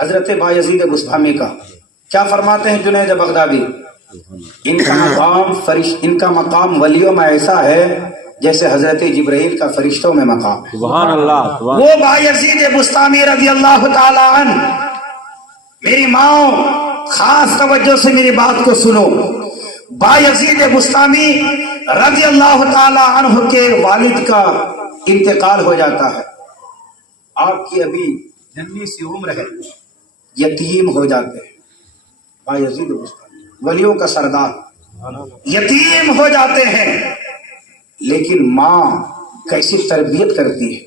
حضرت بایزید بسطامی کا کیا فرماتے ہیں جنید بغدادی؟ ان کا مقام ولیوں میں ایسا ہے جیسے حضرت جبرائیل کا فرشتوں میں مقام ہے۔ سبحان اللہ سبحان وہ بایزید بسطامی رضی اللہ تعالی عنہ، میری ماں خاص توجہ سے میری بات کو سنو، بایزید بسطامی رضی اللہ تعالی عنہ کے والد کا انتقال ہو جاتا ہے، آپ کی ابھی ننھی سی عمر ہے، یتیم ہو جاتے ہیں۔ بایزید بسطامی ولیوں کا سردار یتیم ہو جاتے ہیں، لیکن ماں کیسی تربیت کرتی ہے،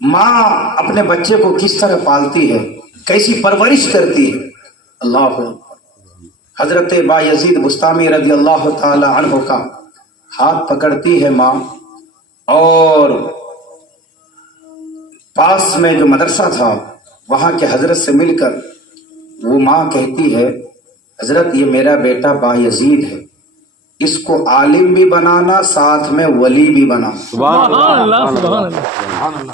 ماں اپنے بچے کو کس طرح پالتی ہے، کیسی پرورش کرتی ہے، اللہ اکبر۔ حضرت بایزید بسطامی رضی اللہ تعالی عنہ کا ہاتھ پکڑتی ہے ماں، اور پاس میں جو مدرسہ تھا وہاں کے حضرت سے مل کر وہ ماں کہتی ہے، حضرت یہ میرا بیٹا بایزید ہے، اس کو عالم بھی بنانا، ساتھ میں ولی بھی بنانا، سبحان اللہ سبحان اللہ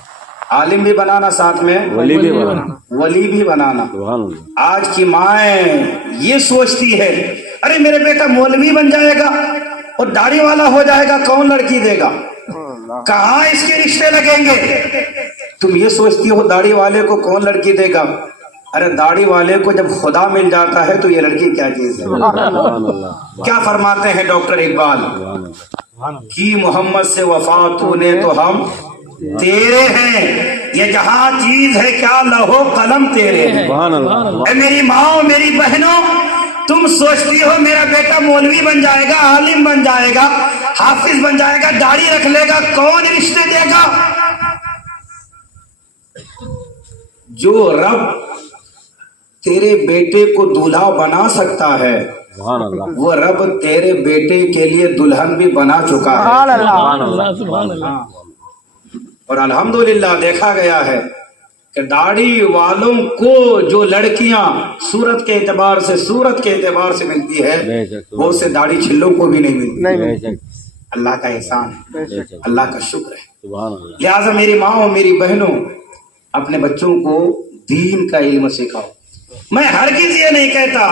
عالم بھی بنانا، ساتھ میں ولی بھی بنا ولی بھی بنانا۔ سبحان اللہ آج کی مائیں یہ سوچتی ہے، ارے میرے بیٹا مولوی بن جائے گا اور داڑھی والا ہو جائے گا، کون لڑکی دے گا، کہاں اس کے رشتے لگیں گے؟ تم یہ سوچتی ہو داڑھی والے کو کون لڑکی دے گا، ارے داڑھی والے کو جب خدا مل جاتا ہے تو یہ لڑکی کیا چیز ہے؟ سبحان اللہ کیا فرماتے ہیں ڈاکٹر اقبال کی محمد سے وفا تو نے تو ہم تیرے ہیں، یہ جہاں چیز ہے کیا لہو قلم تیرے ہیں۔ سبحان اللہ اے میری ماں میری بہنوں، تم سوچتی ہو میرا بیٹا مولوی بن جائے گا، عالم بن جائے گا، حافظ بن جائے گا، داڑھی رکھ لے گا، کون رشتے دے گا؟ جو رب تیرے بیٹے کو دولہا بنا سکتا ہے، سبحان اللہ وہ رب تیرے بیٹے کے لیے دلہن بھی بنا چکا ہے۔ سبحان اللہ سبحان اللہ اور الحمدللہ دیکھا گیا ہے کہ داڑھی والوں کو جو لڑکیاں صورت کے اعتبار سے ملتی ہے، بے شک وہ سے داڑھی چھلوں کو بھی نہیں ملتی۔ بے شک اللہ کا احسان ہے، بے شک اللہ کا شکر ہے۔ سبحان اللہ لہٰذا میری ماں اور میری بہنوں، اپنے بچوں کو دین کا علم سکھاؤ۔ میں ہرگز یہ نہیں کہتا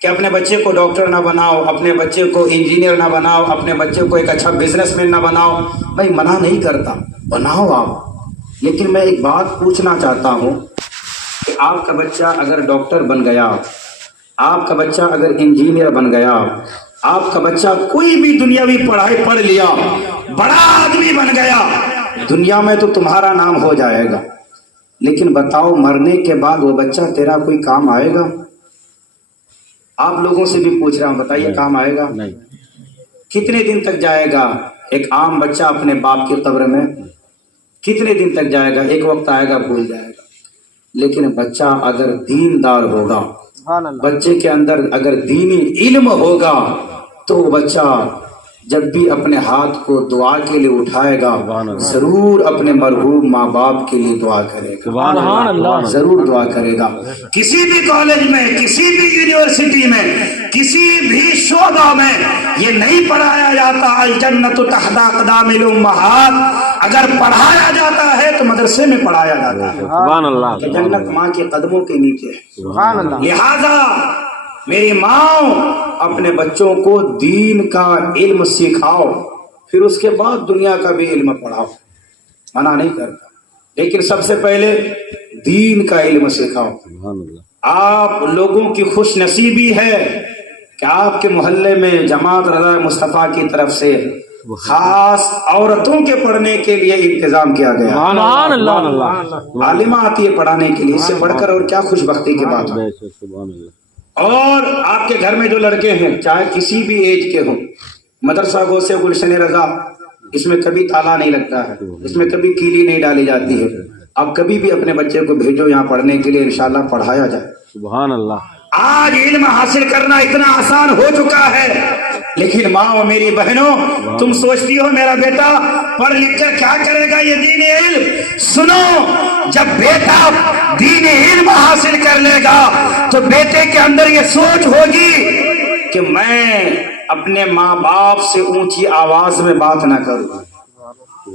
کہ اپنے بچے کو ڈاکٹر نہ بناؤ، اپنے بچے کو انجینئر نہ بناؤ، اپنے بچے کو ایک اچھا بزنس مین نہ بناؤ، میں منع نہیں کرتا، بناؤ آپ، لیکن میں ایک بات پوچھنا چاہتا ہوں کہ آپ کا بچہ اگر ڈاکٹر بن گیا، آپ کا بچہ اگر انجینئر بن گیا، آپ کا بچہ کوئی بھی دنیاوی پڑھائی پڑھ لیا، بڑا آدمی بن گیا، دنیا میں تو تمہارا نام ہو جائے گا، لیکن بتاؤ مرنے کے بعد وہ بچہ تیرا کوئی کام آئے گا؟ آپ لوگوں سے بھی پوچھ رہا ہوں، بتائیے کام آئے گا؟ نہیں کتنے دن تک جائے گا ایک عام بچہ اپنے باپ کی قبر میں؟ کتنے دن تک جائے گا؟ ایک وقت آئے گا بھول جائے گا۔ لیکن بچہ اگر دیندار ہوگا، بچے کے اندر اگر دینی علم ہوگا، تو وہ بچہ جب بھی اپنے ہاتھ کو دعا کے لیے اٹھائے گا، ضرور اپنے مرحوم ماں باپ کے لیے دعا کرے گا، سبحان اللہ ضرور دعا کرے گا۔ کسی بھی کالج میں، کسی بھی یونیورسٹی میں، کسی بھی شعبہ میں یہ نہیں پڑھایا جاتا الجنت تحت اقدام الامہات، اگر پڑھایا جاتا ہے تو مدرسے میں پڑھایا جاتا ہے سبحان اللہ کہ جنت ماں کے قدموں کے نیچے ہے۔ سبحان اللہ لہذا میری ماں اپنے بچوں کو دین کا علم سکھاؤ، پھر اس کے بعد دنیا کا بھی علم پڑھاؤ، منع نہیں کرتا، لیکن سب سے پہلے دین کا علم سکھاؤ۔ سبحان اللہ آپ لوگوں کی خوش نصیبی ہے کہ آپ کے محلے میں جماعت رضا مصطفیٰ کی طرف سے خاص عورتوں کے پڑھنے کے لیے انتظام کیا گیا، سبحان اللہ عالمہ آتی ہے پڑھانے کے لیے، اس سے بڑھ کر اور کیا خوش بختی کی بات ہے۔ بے شک سبحان اللہ اور آپ کے گھر میں جو لڑکے ہیں چاہے کسی بھی ایج کے ہوں، مدرسہ گوسے گلشن رضا، اس میں کبھی تالا نہیں لگتا ہے، اس میں کبھی کیلی نہیں ڈالی جاتی ہے، آپ کبھی بھی اپنے بچے کو بھیجو یہاں پڑھنے کے لیے، انشاءاللہ پڑھایا جائے۔ سبحان اللہ آج علم حاصل کرنا اتنا آسان ہو چکا ہے، لیکن ماں اور میری بہنوں، تم سوچتی ہو میرا بیٹا پڑھ لکھ کر کیا کرے گا یہ دین علم؟ سنو، جب بیٹا دین علم حاصل کر لے گا تو بیٹے کے اندر یہ سوچ ہوگی کہ میں اپنے ماں باپ سے اونچی آواز میں بات نہ کروں،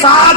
7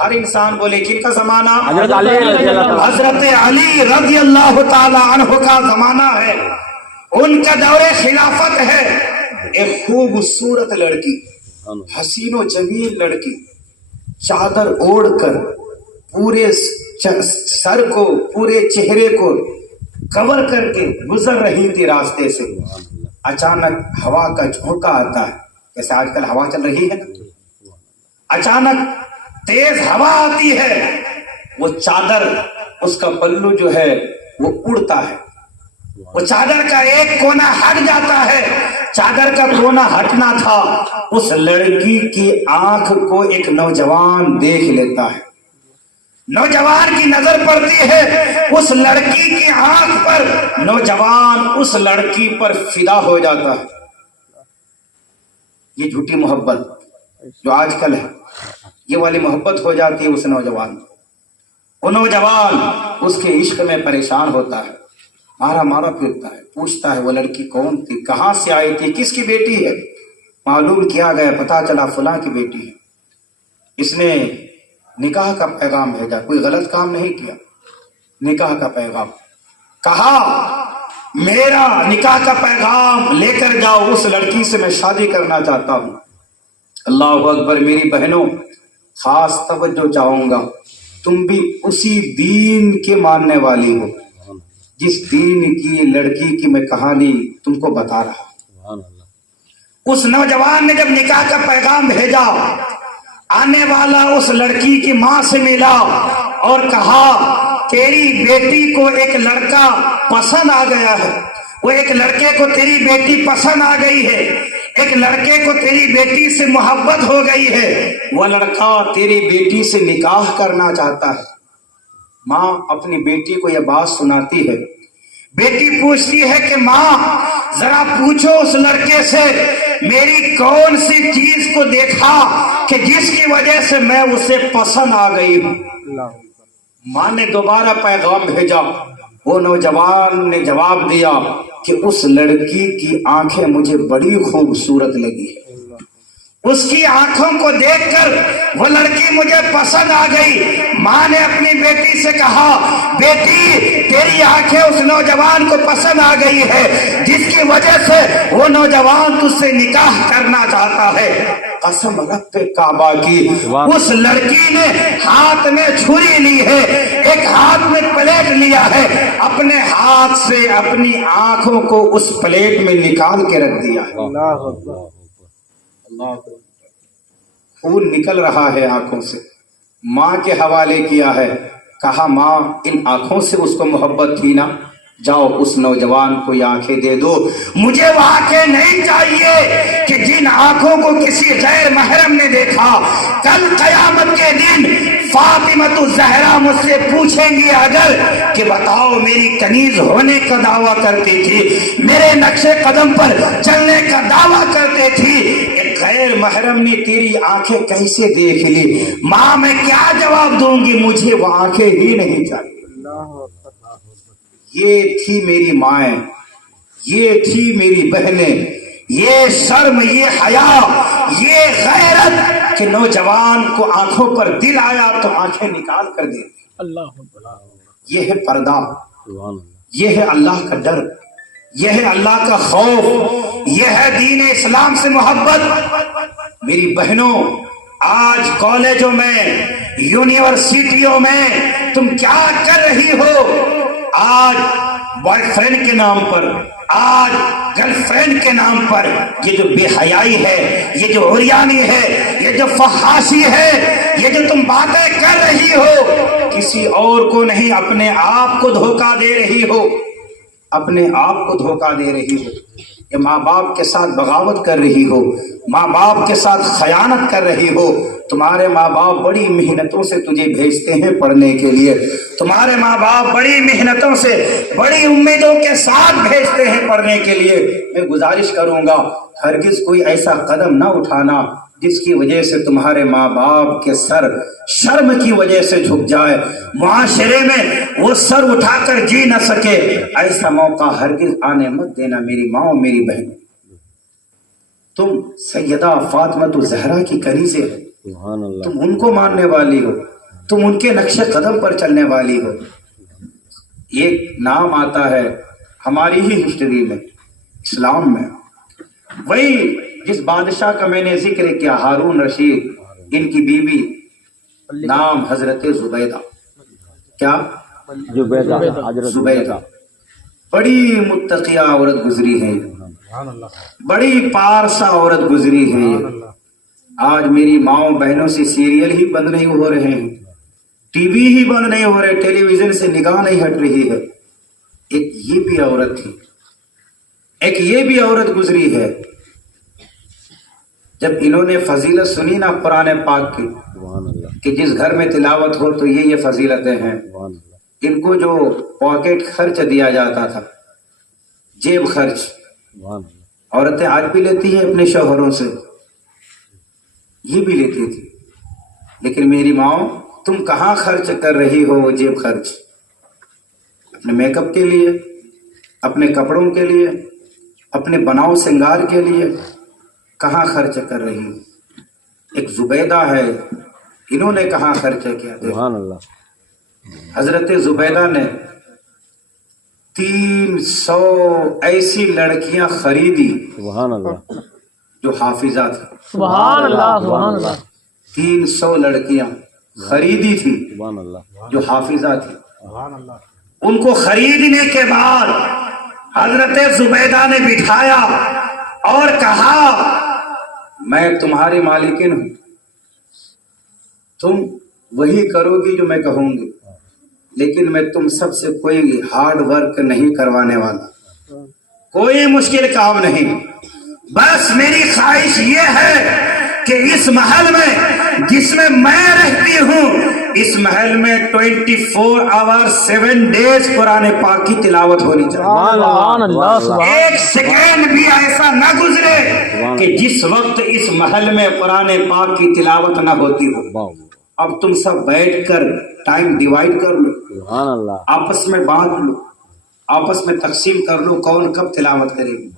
ہر انسان بولے کن کا زمانہ؟ حضرت علی رضی اللہ عنہ. حضرت علی رضی اللہ تعالی عنہ کا زمانہ ہے، ان کا دور خلافت ہے. ایک خوبصورت لڑکی، حسین و جمیل لڑکی، چادر اوڑھ کر پورے سر کو، پورے چہرے کو کور کر کے گزر رہی تھی راستے سے. اچانک ہوا کا جھونکا آتا ہے، جیسے آج کل ہوا چل رہی ہے، اچانک تیز ہوا آتی ہے، وہ چادر، اس کا پلو جو ہے وہ اڑتا ہے، وہ چادر کا ایک کونا ہٹ جاتا ہے. چادر کا کونا ہٹنا تھا، اس لڑکی کی آنکھ کو ایک نوجوان دیکھ لیتا ہے. نوجوان کی نظر پڑتی ہے اس لڑکی کی آنکھ پر، نوجوان اس لڑکی پر فدا ہو جاتا ہے. یہ جھوٹی محبت جو آج کل ہے، یہ والی محبت ہو جاتی ہے اس نوجوان کو. وہ نوجوان اس کے عشق میں پریشان ہوتا ہے، مارا مارا پھرتا ہے، پوچھتا ہے وہ لڑکی کون تھی، کہاں سے آئی تھی، کس کی بیٹی ہے. معلوم کیا گیا، پتا چلا فلاں کی بیٹی ہے. اس نے نکاح کا پیغام بھیجا، کوئی غلط کام نہیں کیا، نکاح کا پیغام. کہا میرا نکاح کا پیغام لے کر جاؤ، اس لڑکی سے میں شادی کرنا چاہتا ہوں. اللہ اکبر. میری بہنوں، خاص توجہ چاہوں گا، تم بھی اسی دین کے ماننے والی ہو جس دین کی لڑکی کی میں کہانی تم کو بتا رہا ہوں. اس نوجوان نے جب نکاح کا پیغام بھیجا، آنے والا اس لڑکی کی ماں سے ملا اور کہا تیری بیٹی کو ایک لڑکا پسند آ گیا ہے، وہ ایک لڑکے کو تیری بیٹی پسند آ گئی ہے، ایک لڑکے کو تیری بیٹی سے محبت ہو گئی ہے، وہ لڑکا تیری بیٹی سے نکاح کرنا چاہتا ہے. ماں اپنی بیٹی کو یہ بات سناتی ہے. بیٹی پوچھتی ہے کہ ماں ذرا پوچھو اس لڑکے سے میری کون سی چیز کو دیکھا کہ جس کی وجہ سے میں اسے پسند آ گئی ہوں. ماں نے دوبارہ پیغام بھیجا. وہ نوجوان نے جواب دیا کہ اس لڑکی کی آنکھیں مجھے بڑی خوبصورت لگی ہے، اس کی آنکھوں کو دیکھ کر وہ لڑکی مجھے پسند آ گئی. ماں نے اپنی بیٹی سے کہا بیٹی تیری آنکھیں اس نوجوان کو پسند آ گئی ہے جس کی وجہ سے وہ نوجوان تجھ سے نکاح کرنا چاہتا ہے. قسم رب کعبہ کی، اس لڑکی نے ہاتھ میں چھری لی ہے، ایک ہاتھ میں پلیٹ لیا ہے، اپنے ہاتھ سے اپنی آنکھوں کو اس پلیٹ میں نکال کے رکھ دیا ہے. اللہ خون نکل رہا ہے آنکھوں سے. ماں کے حوالے کیا ہے، کہا ماں ان آنکھوں سے اس کو محبت تھی نا، جاؤ اس نوجوان کو یہ آنکھیں دے دو. مجھے وہ آنکھیں نہیں چاہیے کہ جن آنکھوں کو کسی غیر محرم نے دیکھا. کل قیامت کے دن فاطمہ الزہرا مجھ سے پوچھیں گی اگر کہ بتاؤ میری کنیز ہونے کا دعویٰ کرتی تھی، میرے نقش قدم پر چلنے کا دعویٰ کرتے تھی، ایک غیر محرم نے تیری آنکھیں کیسے دیکھ لی؟ ماں میں کیا جواب دوں گی؟ مجھے وہ آنکھیں ہی نہیں چاہیے. یہ تھی میری مائیں، یہ تھی میری بہنیں، یہ شرم، یہ حیا، یہ غیرت کہ نوجوان کو آنکھوں پر دل آیا تو آنکھیں نکال کر دے. یہ ہے پردہ، یہ ہے اللہ کا ڈر، یہ ہے اللہ کا خوف، یہ ہے دین اسلام سے محبت. میری بہنوں، آج کالجوں میں، یونیورسٹیوں میں تم کیا کر رہی ہو؟ آج بوائے فرینڈ کے نام پر، آج گرل فرینڈ کے نام پر یہ جو بے حیائی ہے، یہ جو عریانی ہے، یہ جو فحاشی ہے، یہ جو تم باتیں کر رہی ہو، کسی اور کو نہیں اپنے آپ کو دھوکہ دے رہی ہو، اپنے آپ کو دھوکہ دے رہی ہو. یہ ماں باپ کے ساتھ بغاوت کر رہی ہو، ماں باپ کے ساتھ خیانت کر رہی ہو. تمہارے ماں باپ بڑی محنتوں سے تجھے بھیجتے ہیں پڑھنے کے لیے، تمہارے ماں باپ بڑی محنتوں سے، بڑی امیدوں کے ساتھ بھیجتے ہیں پڑھنے کے لیے. میں گزارش کروں گا ہرگز کوئی ایسا قدم نہ اٹھانا جس کی وجہ سے تمہارے ماں باپ کے سر شرم کی وجہ سے جھک جائے، معاشرے میں وہ سر اٹھا کر جی نہ سکے. ایسا موقع ہرگز آنے مت دینا میری ماں میری بہن. تم سیدہ فاطمہ الزہرا کی کنیزیں ہو، سبحان اللہ تم ان کو ماننے والی ہو, تم ان کے نقش قدم پر چلنے والی ہو. ایک نام آتا ہے ہماری ہی ہسٹری میں, اسلام میں, وہی جس بادشاہ کا میں نے ذکر کیا, ہارون رشید, ان کی بیوی نام حضرت زبیدہ. کیا؟ زبیدہ, حضرت زبیدہ. بڑی متقیہ عورت گزری ہے, بڑی پارسا عورت گزری ہے. آج میری ماؤں بہنوں سے سیریل ہی بند نہیں ہو رہے ہیں, ٹی وی ہی بند نہیں ہو رہے, ٹیلی ویژن سے نگاہ نہیں ہٹ رہی ہے. ایک یہ بھی عورت تھی, ایک یہ بھی عورت گزری ہے. جب انہوں نے فضیلت سنی نا قرآن پاک کی سبحان اللہ کہ جس گھر میں تلاوت ہو تو یہ فضیلتیں ہیں, سبحان اللہ ان کو جو پاکٹ خرچ دیا جاتا تھا, جیب خرچ, سبحان اللہ عورتیں آج بھی لیتی ہیں اپنے شوہروں سے, یہ بھی لیتی تھی. لیکن میری ماں, تم کہاں خرچ کر رہی ہو وہ جیب خرچ؟ اپنے میک اپ کے لیے, اپنے کپڑوں کے لیے, اپنے بناؤ سنگار کے لیے کہاں خرچ کر رہی ہو؟ ایک زبیدہ ہے, انہوں نے کہاں خرچ کیا؟ سبحان اللہ حضرت زبیدہ نے 300 ایسی لڑکیاں خریدی سبحان اللہ جو حافظہ تھی. سبحان اللہ سبحان اللہ 300 لڑکیاں خریدی تھی سبحان اللہ جو حافظہ تھی. ان کو خریدنے کے بعد حضرت زبیدہ نے بٹھایا اور کہا, میں تمہاری مالکن ہوں, تم وہی کرو گی جو میں کہوں گی, لیکن میں تم سب سے کوئی ہارڈ ورک نہیں کروانے والا, کوئی مشکل کام نہیں. بس میری خواہش یہ ہے کہ اس محل میں جس میں میں رہتی ہوں, اس محل میں 24 آور 7 ڈیز قرآن پاک کی تلاوت ہونی چاہیے. سبحان اللہ سبحان ایک سیکنڈ بھی ایسا نہ گزرے کہ جس وقت اس محل میں قرآن پاک کی تلاوت نہ ہوتی ہو. واہ اب تم سب بیٹھ کر ٹائم ڈیوائڈ کر لو, سبحان اللہ آپس میں بانٹ لو, آپس میں تقسیم کر لو کون کب تلاوت کرے گی.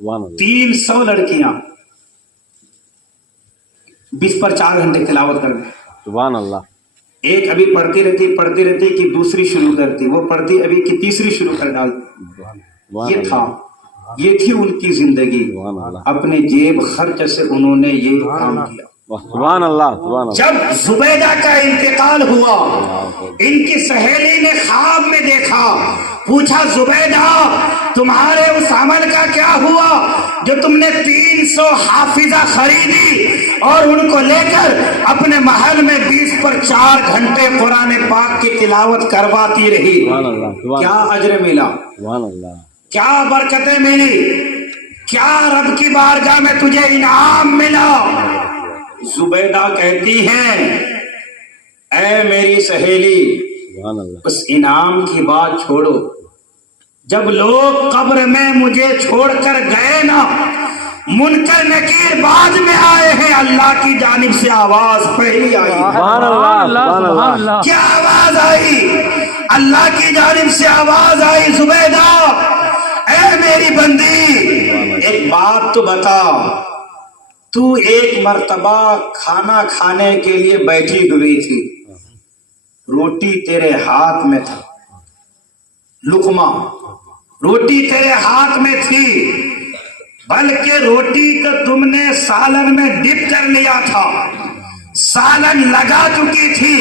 سبحان اللہ 300 لڑکیاں 20 پر 4 گھنٹے تلاوت کر رہے. سبحان اللہ ایک ابھی پڑھتی رہتی کہ دوسری شروع کرتی, وہ پڑھتی ابھی کہ تیسری شروع کر ڈالتی. سبحان یہ اللہ تھا, یہ تھی ان کی زندگی. سبحان اللہ اپنے جیب خرچ سے انہوں نے یہ کام کیا. سبحان اللہ سبحان اللہ جب زبیدہ کا انتقال ہوا, ان کی سہیلی نے خواب میں دیکھا, پوچھا زبیدہ تمہارے اس عمل کا کیا ہوا جو تم نے 300 حافظہ خریدی اور ان کو لے کر اپنے محل میں 20 پر 4 گھنٹے قرآن پاک کی تلاوت کرواتی رہی. سبحان اللہ سبحان کیا اجر ملا, سبحان اللہ کیا برکتیں ملی, کیا رب کی بارگاہ میں تجھے انعام ملا. زبیدہ کہتی ہیں, اے میری سہیلی, سبحان اللہ اس انعام کی بات چھوڑو, جب لوگ قبر میں مجھے چھوڑ کر گئے نا, منکر نکیر بعد میں آئے ہیں, اللہ کی جانب سے آواز پہلی آئی. سبحان اللہ سبحان اللہ کیا آواز آئی؟ اللہ کی جانب سے آواز آئی, زبیدہ اے میری بندی ایک بات تو بتا, تو ایک مرتبہ کھانا کھانے کے لیے بیٹھی ہوئی تھی, روٹی تیرے ہاتھ میں تھا, لقمہ روٹی تیرے ہاتھ میں تھی, بلکہ روٹی کو تم نے سالن میں ڈپ کر لیا تھا, سالن لگا چکی تھی,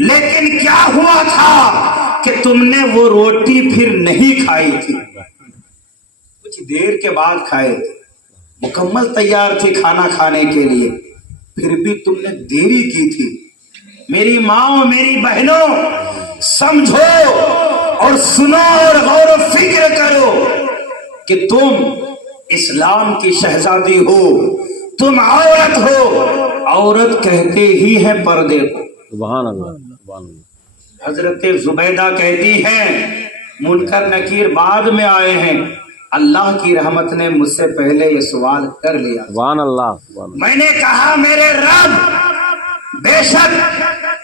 لیکن کیا ہوا تھا کہ تم نے وہ روٹی پھر نہیں کھائی تھی, کچھ دیر کے بعد کھائے تھے, مکمل تیار تھی کھانا کھانے کے لیے, پھر بھی تم نے دیری کی تھی. میری ماں, میری بہنوں, سمجھو اور سنو اور غور و فکر کرو کہ تم اسلام کی شہزادی ہو, تم عورت ہو, عورت کہتے ہی ہیں پردے کو. سبحان اللہ سبحان اللہ حضرت زبیدہ کہتی ہیں, منکر نکیر بعد میں آئے ہیں, اللہ کی رحمت نے مجھ سے پہلے یہ سوال کر لیا. سبحان اللہ سبحان اللہ میں نے کہا میرے رب, بے شک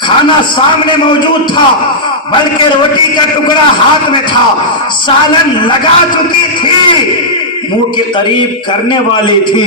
کھانا سامنے موجود تھا, بلکہ روٹی کا ٹکڑا ہاتھ میں تھا, سالن لگا چکی تھی, منہ کے قریب کرنے والی تھی,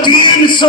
300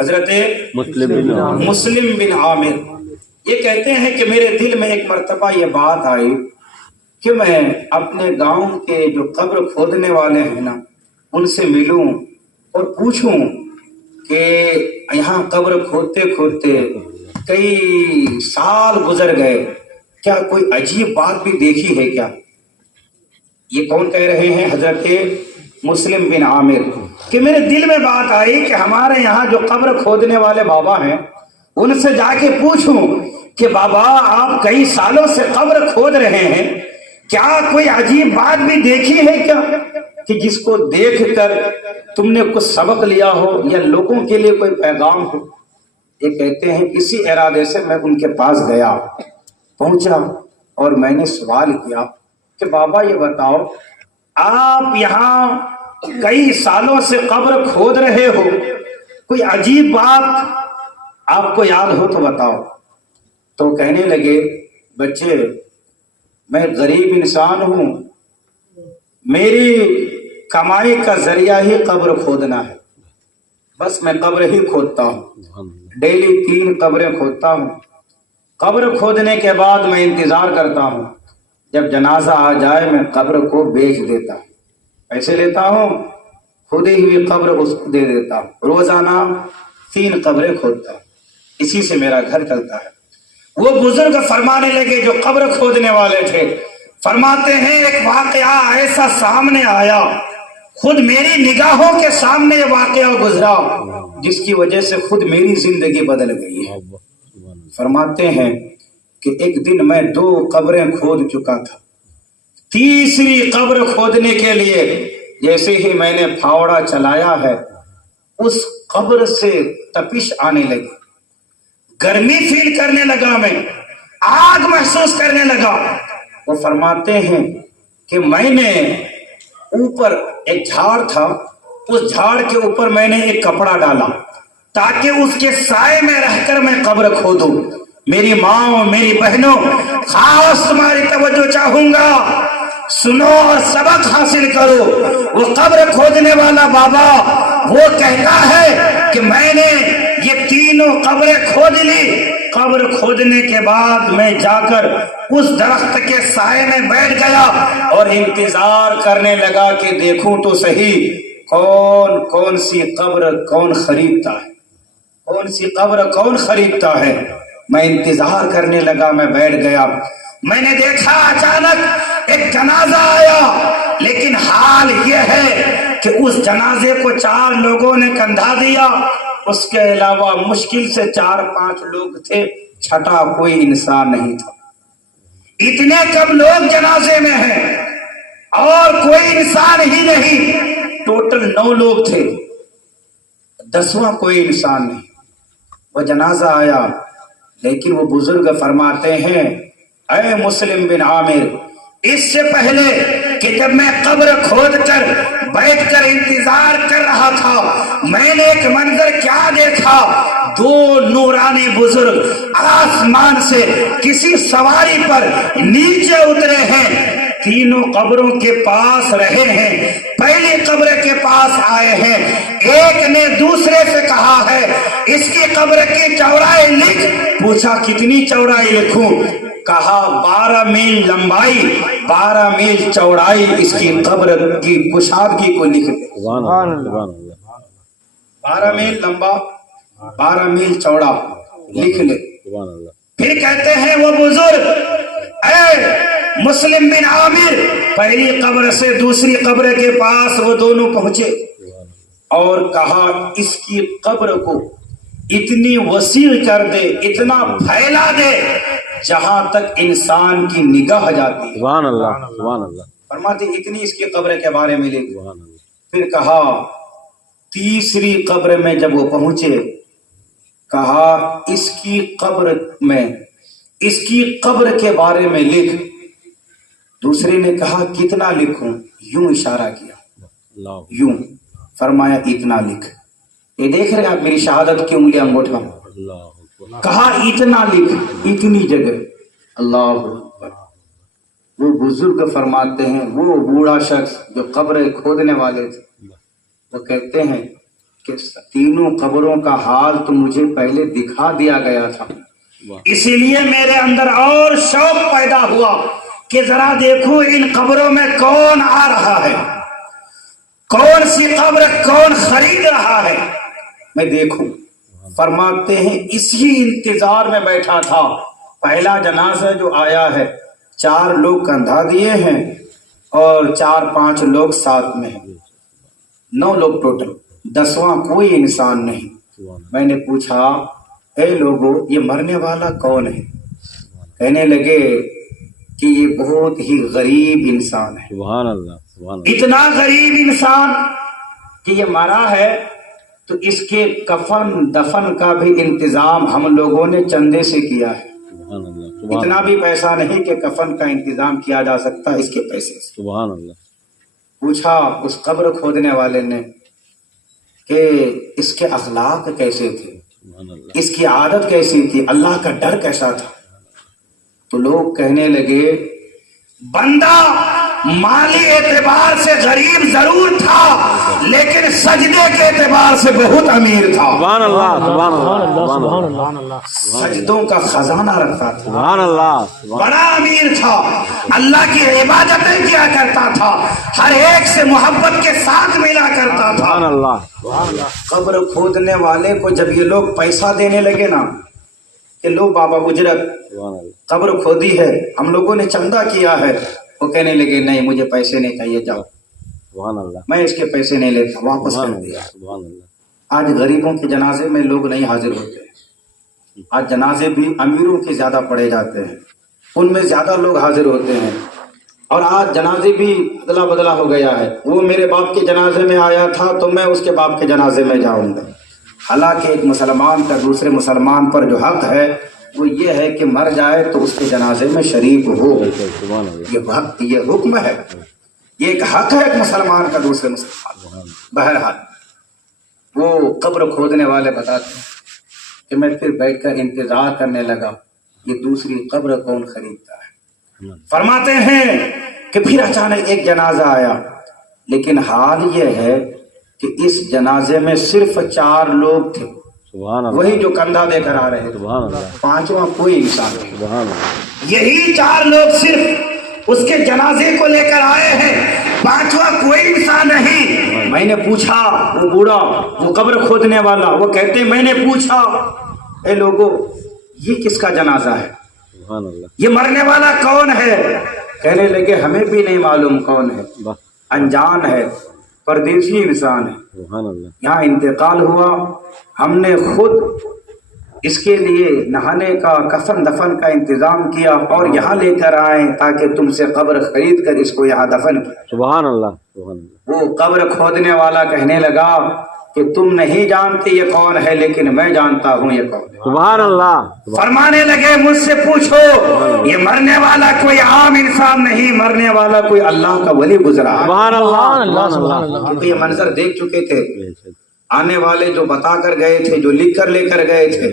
حضرت مسلم بن عامر یہ کہتے ہیں کہ میرے دل میں ایک مرتبہ یہ بات آئی کہ میں اپنے گاؤں کے جو قبر کھودنے والے ہیں نا ان سے ملوں اور پوچھوں کہ یہاں قبر کھودتے کھودتے کئی سال گزر گئے، کیا کوئی عجیب بات بھی دیکھی ہے کیا؟ یہ کون کہہ رہے ہیں؟ حضرت مسلم بن عامر کہ میرے دل میں بات آئی کہ ہمارے یہاں جو قبر کھودنے والے بابا ہیں ان سے جا کے پوچھوں کہ بابا آپ کئی سالوں سے قبر کھود رہے ہیں، کیا کوئی عجیب بات بھی دیکھی ہے کیا کہ جس کو دیکھ کر تم نے کچھ سبق لیا ہو یا لوگوں کے لیے کوئی پیغام ہو؟ یہ کہتے ہیں اسی ارادے سے میں ان کے پاس گیا، پہنچا اور میں نے سوال کیا کہ بابا یہ بتاؤ آپ یہاں کئی سالوں سے قبر کھود رہے ہو، کوئی عجیب بات آپ کو یاد ہو تو بتاؤ۔ تو کہنے لگے بچے میں غریب انسان ہوں، میری کمائی کا ذریعہ ہی قبر کھودنا ہے، بس میں قبر ہی کھودتا ہوں، ڈیلی 3 قبریں کھودتا ہوں۔ قبر کھودنے کے بعد میں انتظار کرتا ہوں، جب جنازہ آ جائے میں قبر کو بیچ دیتا ہوں، پیسے لیتا ہوں، کھودی ہوئی قبر اس کو دے دیتا ہوں، روزانہ 3 قبریں کھودتا ہوں، اسی سے میرا گھر چلتا ہے۔ وہ بزرگ فرمانے لگے جو قبر کھودنے والے تھے، فرماتے ہیں ایک واقعہ ایسا سامنے آیا، خود میری نگاہوں کے سامنے یہ واقعہ گزرا جس کی وجہ سے خود میری زندگی بدل گئی ہے۔ فرماتے ہیں کہ ایک دن میں 2 قبریں کھود چکا تھا، تیسری قبر کھودنے کے لیے جیسے ہی میں نے پھاوڑا چلایا ہے اس قبر سے تپش آنے لگی، گرمی فیل کرنے لگا، میں آگ محسوس کرنے لگا۔ وہ فرماتے ہیں کہ میں نے اوپر ایک جھاڑ تھا، اس جھاڑ کے اوپر میں نے ایک کپڑا ڈالا تاکہ اس کے سائے میں رہ کر میں قبر کھودوں۔ میری ماں میری بہنوں خاص تمہاری توجہ چاہوں گا، سنو اور سبق حاصل کرو۔ وہ قبر کھودنے والا بابا وہ کہتا ہے کہ میں نے یہ 3 قبریں کھود لی، قبر کھودنے کے بعد میں جا کر اس درخت کے سائے میں بیٹھ گیا اور انتظار کرنے لگا کہ دیکھوں تو صحیح کون سی قبر کون خریدتا ہے، کون سی قبر کون خریدتا ہے۔ میں انتظار کرنے لگا، میں بیٹھ گیا، میں نے دیکھا اچانک ایک جنازہ آیا، لیکن حال یہ ہے کہ اس جنازے کو 4 لوگوں نے کندھا دیا، اس کے علاوہ مشکل سے 4-5 لوگ تھے، چھٹا کوئی انسان نہیں تھا۔ اتنے کم لوگ جنازے میں ہیں اور کوئی انسان ہی نہیں، ٹوٹل 9 لوگ تھے، 10واں کوئی انسان نہیں۔ وہ جنازہ آیا، لیکن وہ بزرگ فرماتے ہیں اے مسلم بن عامر، اس سے پہلے کہ جب میں قبر کھود کر بیٹھ کر انتظار کر رہا تھا، میں نے ایک منظر کیا دیکھا، 2 نورانی بزرگ آسمان سے کسی سواری پر نیچے اترے ہیں، 3 قبروں کے پاس رہے ہیں، پہلی قبر کے پاس آئے ہیں، ایک نے دوسرے سے کہا ہے اس کی قبر کی چوڑائی لکھ، پوچھا کتنی چوڑائی لکھوں؟ کہا 12 میل لمبائی 12 میل چوڑائی اس کی قبر کی کشادگی کو لکھ دے۔ 12 میل لمبا 12 میل چوڑا لکھ لے۔ پھر کہتے ہیں وہ بزرگ اے مسلم بن عامر، پہلی قبر سے دوسری قبر کے پاس وہ دونوں پہنچے اور کہا اس کی قبر کو اتنی وسیع کر دے، اتنا پھیلا دے جہاں تک انسان کی نگاہ جاتی ہے۔ سبحان اللہ، سبحان اللہ۔ فرماتے اتنی اس کی قبر کے بارے میں لکھ۔ پھر کہا تیسری قبر میں جب وہ پہنچے، کہا اس کی قبر میں اس کی قبر کے بارے میں لکھ۔ دوسرے نے کہا کتنا لکھوں؟ یوں اشارہ کیا، یوں فرمایا اتنا لکھ۔ یہ دیکھ رہے آپ میری شہادت کی انگلی انگوٹھا، کہا اتنا لکھ، اتنی جگہ۔ اللہ اکبر۔ وہ بزرگ فرماتے ہیں وہ بوڑھا شخص جو قبر کھودنے والے تھے، وہ کہتے ہیں کہ تینوں قبروں کا حال تو مجھے پہلے دکھا دیا گیا تھا، اسی لیے میرے اندر اور شوق پیدا ہوا کہ ذرا دیکھوں ان قبروں میں کون آ رہا ہے، کون سی قبر کون خرید رہا ہے، میں دیکھوں۔ فرماتے ہیں اسی انتظار میں بیٹھا تھا، پہلا جنازہ جو آیا ہے 4 لوگ کندھا دیے ہیں اور 4-5 لوگ ساتھ میں ہیں، 9 لوگ ٹوٹل، 10واں کوئی انسان نہیں۔ میں نے پوچھا اے لوگوں یہ مرنے والا کون ہے؟ کہنے لگے کہ یہ بہت ہی غریب انسان ہے، سبحان اللہ، سبحان اللہ، اتنا غریب انسان کہ یہ مرا ہے تو اس کے کفن دفن کا بھی انتظام ہم لوگوں نے چندے سے کیا ہے، سبحان اللہ، سبحان اتنا بھی پیسہ نہیں کہ کفن کا انتظام کیا جا سکتا اس کے پیسے سے۔ سبحان اللہ، پوچھا اس قبر کھودنے والے نے کہ اس کے اخلاق کیسے تھے، سبحان اللہ، اس کی عادت کیسی تھی، اللہ کا ڈر کیسا تھا؟ تو لوگ کہنے لگے بندہ مالی اعتبار سے غریب ضرور تھا لیکن سجدے کے اعتبار سے بہت امیر تھا، سبحان اللہ، سبحان اللہ، سبحان اللہ سبحان اللہ سجدوں کا خزانہ رکھتا تھا، سبحان اللہ، بڑا امیر تھا، اللہ کی عبادتیں کیا کرتا تھا، ہر ایک سے محبت کے ساتھ ملا کرتا تھا۔ سبحان اللہ، قبر کھودنے والے کو جب یہ لوگ پیسہ دینے لگے نا کہ لو بابا اجرت سبحان اللہ، قبر کھودی ہے ہم لوگوں نے چندہ کیا ہے، وہ کہنے لگے نہیں مجھے پیسے نہیں چاہیے، جاؤ سبحان اللہ، میں اس کے پیسے نہیں لیتا، واپس کر دیا۔ سبحان اللہ، آج غریبوں کے جنازے میں لوگ نہیں حاضر ہوتے، آج جنازے بھی امیروں کے زیادہ پڑے جاتے ہیں، ان میں زیادہ لوگ حاضر ہوتے ہیں، اور آج جنازے بھی ادلا بدلا ہو گیا ہے، وہ میرے باپ کے جنازے میں آیا تھا تو میں اس کے باپ کے جنازے میں جاؤں گا، حالانکہ ایک مسلمان کا دوسرے مسلمان پر جو حق ہے وہ یہ ہے کہ مر جائے تو اس کے جنازے میں شریک ہو، سبحان اللہ، یہ حق، یہ حکم ہے، یہ ایک حق ہے ایک مسلمان کا دوسرے مسلمان۔ بہرحال وہ قبر کھودنے والے بتاتے ہیں کہ میں پھر بیٹھ کر انتظار کرنے لگا یہ دوسری قبر کون خریدتا ہے۔ فرماتے ہیں کہ پھر اچانک ایک جنازہ آیا، لیکن حال یہ ہے کہ اس جنازے میں صرف 4 لوگ تھے، سبحان اللہ، وہی جو کندھا دے کر آ رہے تھے، سبحان اللہ، 5واں کوئی انسان نہیں، سبحان اللہ، یہی 4 لوگ صرف اس کے جنازے کو لے کر آئے ہیں، 5واں کوئی انسان نہیں۔ میں نے پوچھا وہ بوڑھا وہ قبر کھودنے والا، وہ کہتے میں نے پوچھا اے لوگو یہ کس کا جنازہ ہے، سبحان اللہ، یہ مرنے والا کون ہے؟ کہنے لگے ہمیں بھی نہیں معلوم کون ہے، واہ، انجان ہے، پردیسی انسان ہے، سبحان اللہ، یہاں انتقال ہوا، ہم نے خود اس کے لیے نہانے کا کفن دفن کا انتظام کیا اور یہاں لے کر آئے تاکہ تم سے قبر خرید کر اس کو یہاں دفن کیا۔ سبحان اللہ، سبحان اللہ، وہ قبر کھودنے والا کہنے لگا کہ تم نہیں جانتے یہ کون ہے لیکن میں جانتا ہوں یہ کون ہے۔ سبحان اللہ، فرمانے لگے مجھ سے پوچھو یہ مرنے والا کوئی عام انسان نہیں، مرنے والا کوئی اللہ کا ولی گزرا ہے، سبحان اللہ، سبحان اللہ کیونکہ یہ منظر دیکھ چکے تھے، آنے والے جو بتا کر گئے تھے، جو لکھ کر لے کر گئے تھے،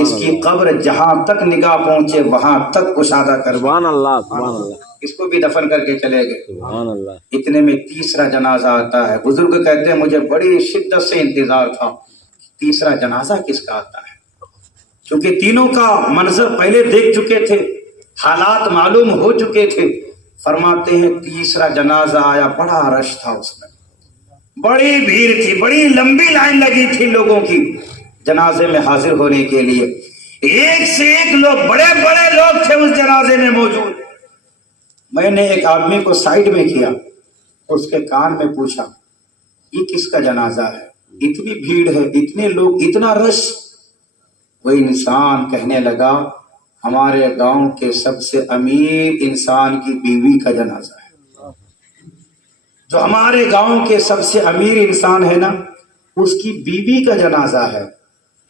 اس کی قبر جہاں تک نگاہ پہنچے وہاں تک کشادہ کر سبحان اللہ، سبحان اللہ، اس کو بھی دفن کر کے چلے گئے۔ سبحان اللہ، اتنے میں تیسرا جنازہ آتا ہے، بزرگ کہتے ہیں مجھے بڑی شدت سے انتظار تھا تیسرا جنازہ کس کا آتا ہے، کیونکہ تینوں کا منظر پہلے دیکھ چکے تھے، حالات معلوم ہو چکے تھے۔ فرماتے ہیں تیسرا جنازہ آیا، بڑا رش تھا، اس میں بڑی بھیڑ تھی، بڑی لمبی لائن لگی تھی لوگوں کی جنازے میں حاضر ہونے کے لیے، ایک سے ایک لوگ، بڑے بڑے لوگ تھے اس جنازے میں موجود۔ میں نے ایک آدمی کو سائڈ میں کیا، اس کے کان میں پوچھا یہ کس کا جنازہ ہے، اتنی بھیڑ ہے، اتنے لوگ، اتنا رش؟ وہ انسان کہنے لگا ہمارے گاؤں کے سب سے امیر انسان کی بیوی کا جنازہ ہے، جو ہمارے گاؤں کے سب سے امیر انسان ہے نا اس کی بیوی کا جنازہ ہے،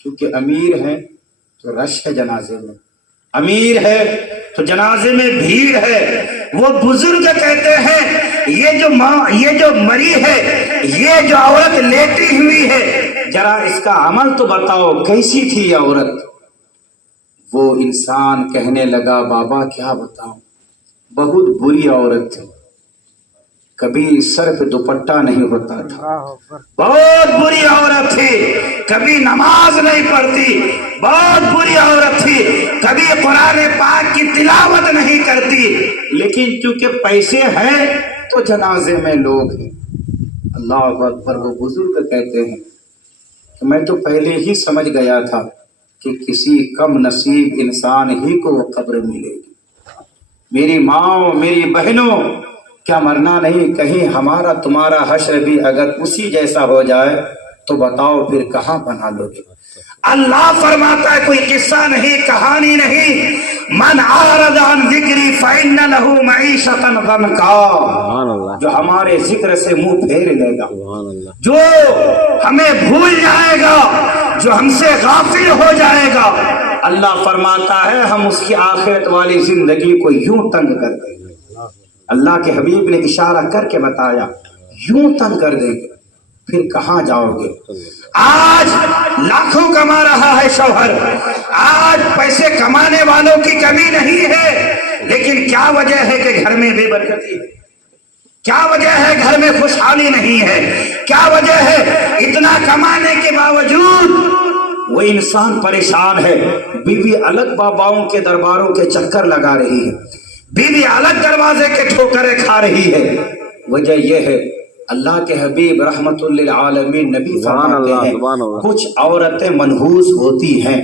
کیونکہ امیر ہے تو رش ہے جنازے میں، امیر ہے تو جنازے میں بھیڑ ہے۔ وہ بزرگ کہتے ہیں یہ جو مری ہے، یہ جو عورت لیٹی ہوئی ہے، ذرا اس کا عمل تو بتاؤ کیسی تھی یہ عورت؟ وہ انسان کہنے لگا بابا کیا بتاؤں، بہت بری عورت تھی، کبھی سر پہ دوپٹہ نہیں ہوتا تھا، بہت بری عورت تھی، کبھی نماز نہیں پڑھتی، بہت بری عورت تھی، کبھی قرآن پاک کی تلاوت نہیں کرتی، لیکن چونکہ پیسے ہیں تو جنازے میں لوگ ہیں۔ اللہ اکبر۔ وہ بزرگ کہتے ہیں کہ میں تو پہلے ہی سمجھ گیا تھا کہ کسی کم نصیب انسان ہی کو وہ قبر ملے گی۔ میری ماں، میری بہنوں، کیا مرنا نہیں؟ کہیں ہمارا تمہارا حشر بھی اگر اسی جیسا ہو جائے تو بتاؤ پھر کہاں پناہ لوگے؟ اللہ فرماتا ہے کوئی قصہ نہیں، کہانی نہیں، من اعرض عن ذکری فإن له معیشۃ ضنکا، سبحان اللہ، جو ہمارے ذکر سے منہ پھیر لے گا، سبحان اللہ، جو ہمیں بھول جائے گا، جو ہم سے غافل ہو جائے گا، اللہ فرماتا ہے ہم اس کی آخرت والی زندگی کو یوں تنگ کر دیں گے۔ اللہ کے حبیب نے اشارہ کر کے بتایا، یوں تنگ کر دیں گے، پھر کہاں جاؤ گے؟ آج لاکھوں کما رہا ہے شوہر، آج پیسے کمانے والوں کی کمی نہیں ہے، لیکن کیا وجہ ہے کہ گھر میں بے برکتی ہے؟ کیا وجہ ہے گھر میں خوشحالی نہیں ہے؟ کیا وجہ ہے اتنا کمانے کے باوجود وہ انسان پریشان ہے؟ بیوی الگ باباؤں کے درباروں کے چکر لگا رہی ہے، بیوی الگ دروازے کے ٹھوکریں کھا رہی ہے۔ وجہ یہ ہے اللہ کے حبیب رحمت للعالمین نبی فرماتے ہیں کچھ عورتیں منحوس ہوتی ہیں۔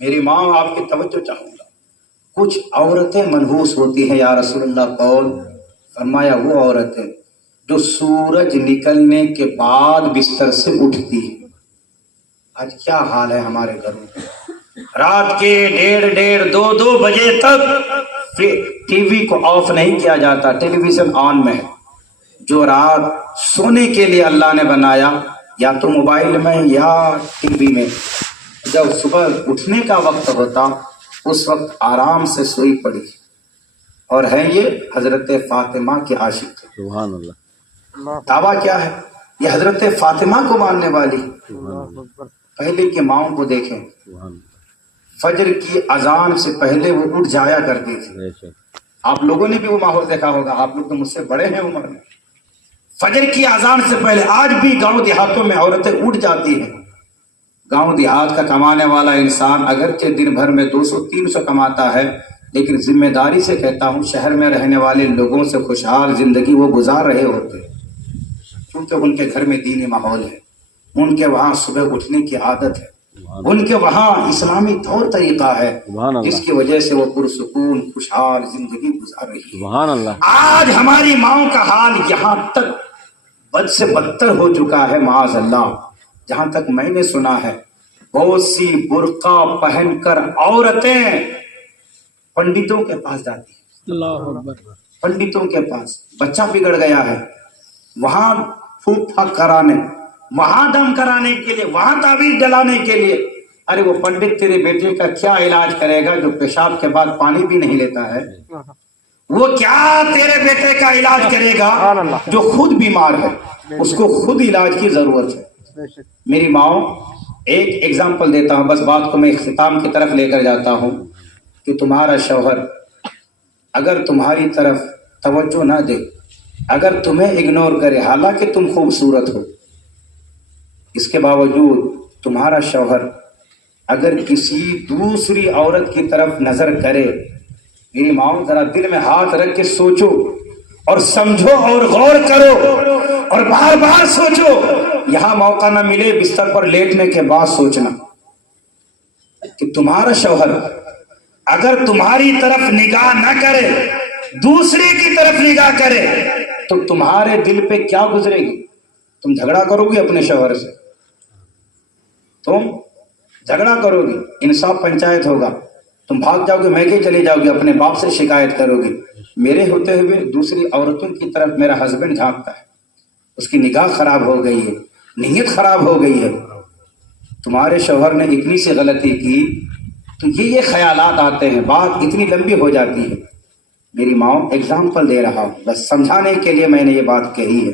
میری ماں آپ کی توجہ چاہوں گا، کچھ عورتیں منحوس ہوتی ہیں یا رسول اللہ قول؟ فرمایا وہ عورتیں جو سورج نکلنے کے بعد بستر سے اٹھتی ہیں۔ آج کیا حال ہے ہمارے گھروں میں، رات کے 1:30 بجے تک ٹی وی کو آف نہیں کیا جاتا، ٹیلی ویژن آن میں ہے۔ جو رات سونے کے لیے اللہ نے بنایا یا تو موبائل میں یا ٹی وی میں، جب صبح اٹھنے کا وقت ہوتا اس وقت آرام سے سوئی پڑی، اور ہے یہ حضرت فاطمہ کے عاشق تھے۔ سبحان اللہ، دعویٰ کیا ہے؟ یہ حضرت فاطمہ کو ماننے والی۔ پہلے کی ماؤں کو دیکھیں، سبحان اللہ، فجر کی اذان سے پہلے وہ اٹھ جایا کرتی تھی۔ بے شک، آپ لوگوں نے بھی وہ ماحول دیکھا ہوگا، آپ لوگ تو مجھ سے بڑے ہیں عمر میں۔ فجر کی اذان سے پہلے آج بھی گاؤں دیہاتوں میں عورتیں اٹھ جاتی ہیں۔ گاؤں دیہات کا کمانے والا انسان اگرچہ دن بھر میں 200-300 کماتا ہے، لیکن ذمہ داری سے کہتا ہوں شہر میں رہنے والے لوگوں سے خوشحال زندگی وہ گزار رہے ہوتے ہیں، کیونکہ ان کے گھر میں دینی ماحول ہے، ان کے وہاں صبح اٹھنے کی عادت ہے، ان کے وہاں اسلامی طور طریقہ ہے، سبحان اللہ، جس کی وجہ سے وہ پرسکون خوشحال زندگی گزار رہی ہے۔ سبحان اللہ، آج ہماری ماؤں کا حال یہاں تک بد سے بدتر ہو چکا ہے، معاذ اللہ۔ جہاں تک میں نے سنا ہے بہت سی برقع پہن کر عورتیں پنڈتوں کے پاس جاتی ہیں، اللہ اکبر، پنڈتوں کے پاس بچہ بگڑ گیا ہے، وہاں پھوک پھاک کرانے، وہاں دم کرانے کے لیے، وہاں تعویذ ڈلانے کے لیے۔ ارے وہ پنڈت تیرے بیٹے کا کیا علاج کرے گا جو پیشاب کے بعد پانی بھی نہیں لیتا ہے؟ وہ کیا تیرے بیٹے کا علاج کرے گا جو خود بیمار ہے، اس کو خود علاج کی ضرورت ہے۔ میری ماؤں، ایک ایگزامپل دیتا ہوں، بس بات کو میں اختتام کی طرف لے کر جاتا ہوں کہ تمہارا شوہر اگر تمہاری طرف توجہ نہ دے، اگر تمہیں اگنور کرے، حالانکہ تم خوبصورت ہو، اس کے باوجود تمہارا شوہر اگر کسی دوسری عورت کی طرف نظر کرے، میری ماؤں ذرا دل میں ہاتھ رکھ کے سوچو اور سمجھو اور غور کرو اور بار بار سوچو، یہاں موقع نہ ملے بستر پر لیٹنے کے بعد سوچنا کہ تمہارا شوہر اگر تمہاری طرف نگاہ نہ کرے، دوسری کی طرف نگاہ کرے، تو تمہارے دل پہ کیا گزرے گی؟ تم جھگڑا کرو گی اپنے شوہر سے، تم جھگڑا کرو گی، انصاف پنچایت ہوگا، تم بھاگ جاؤ گے، میکے چلے جاؤ گے، اپنے باپ سے شکایت کرو گی، میرے ہوتے ہوئے دوسری عورتوں کی طرف میرا ہسبینڈ جھانکتا ہے، اس کی نگاہ خراب ہو گئی ہے، نیت خراب ہو گئی ہے، تمہارے شوہر نے اتنی سی غلطی کی تو یہ خیالات آتے ہیں، بات اتنی لمبی ہو جاتی ہے۔ میری ماؤں ایگزامپل دے رہا ہوں، بس سمجھانے کے لیے میں نے یہ بات کہی ہے۔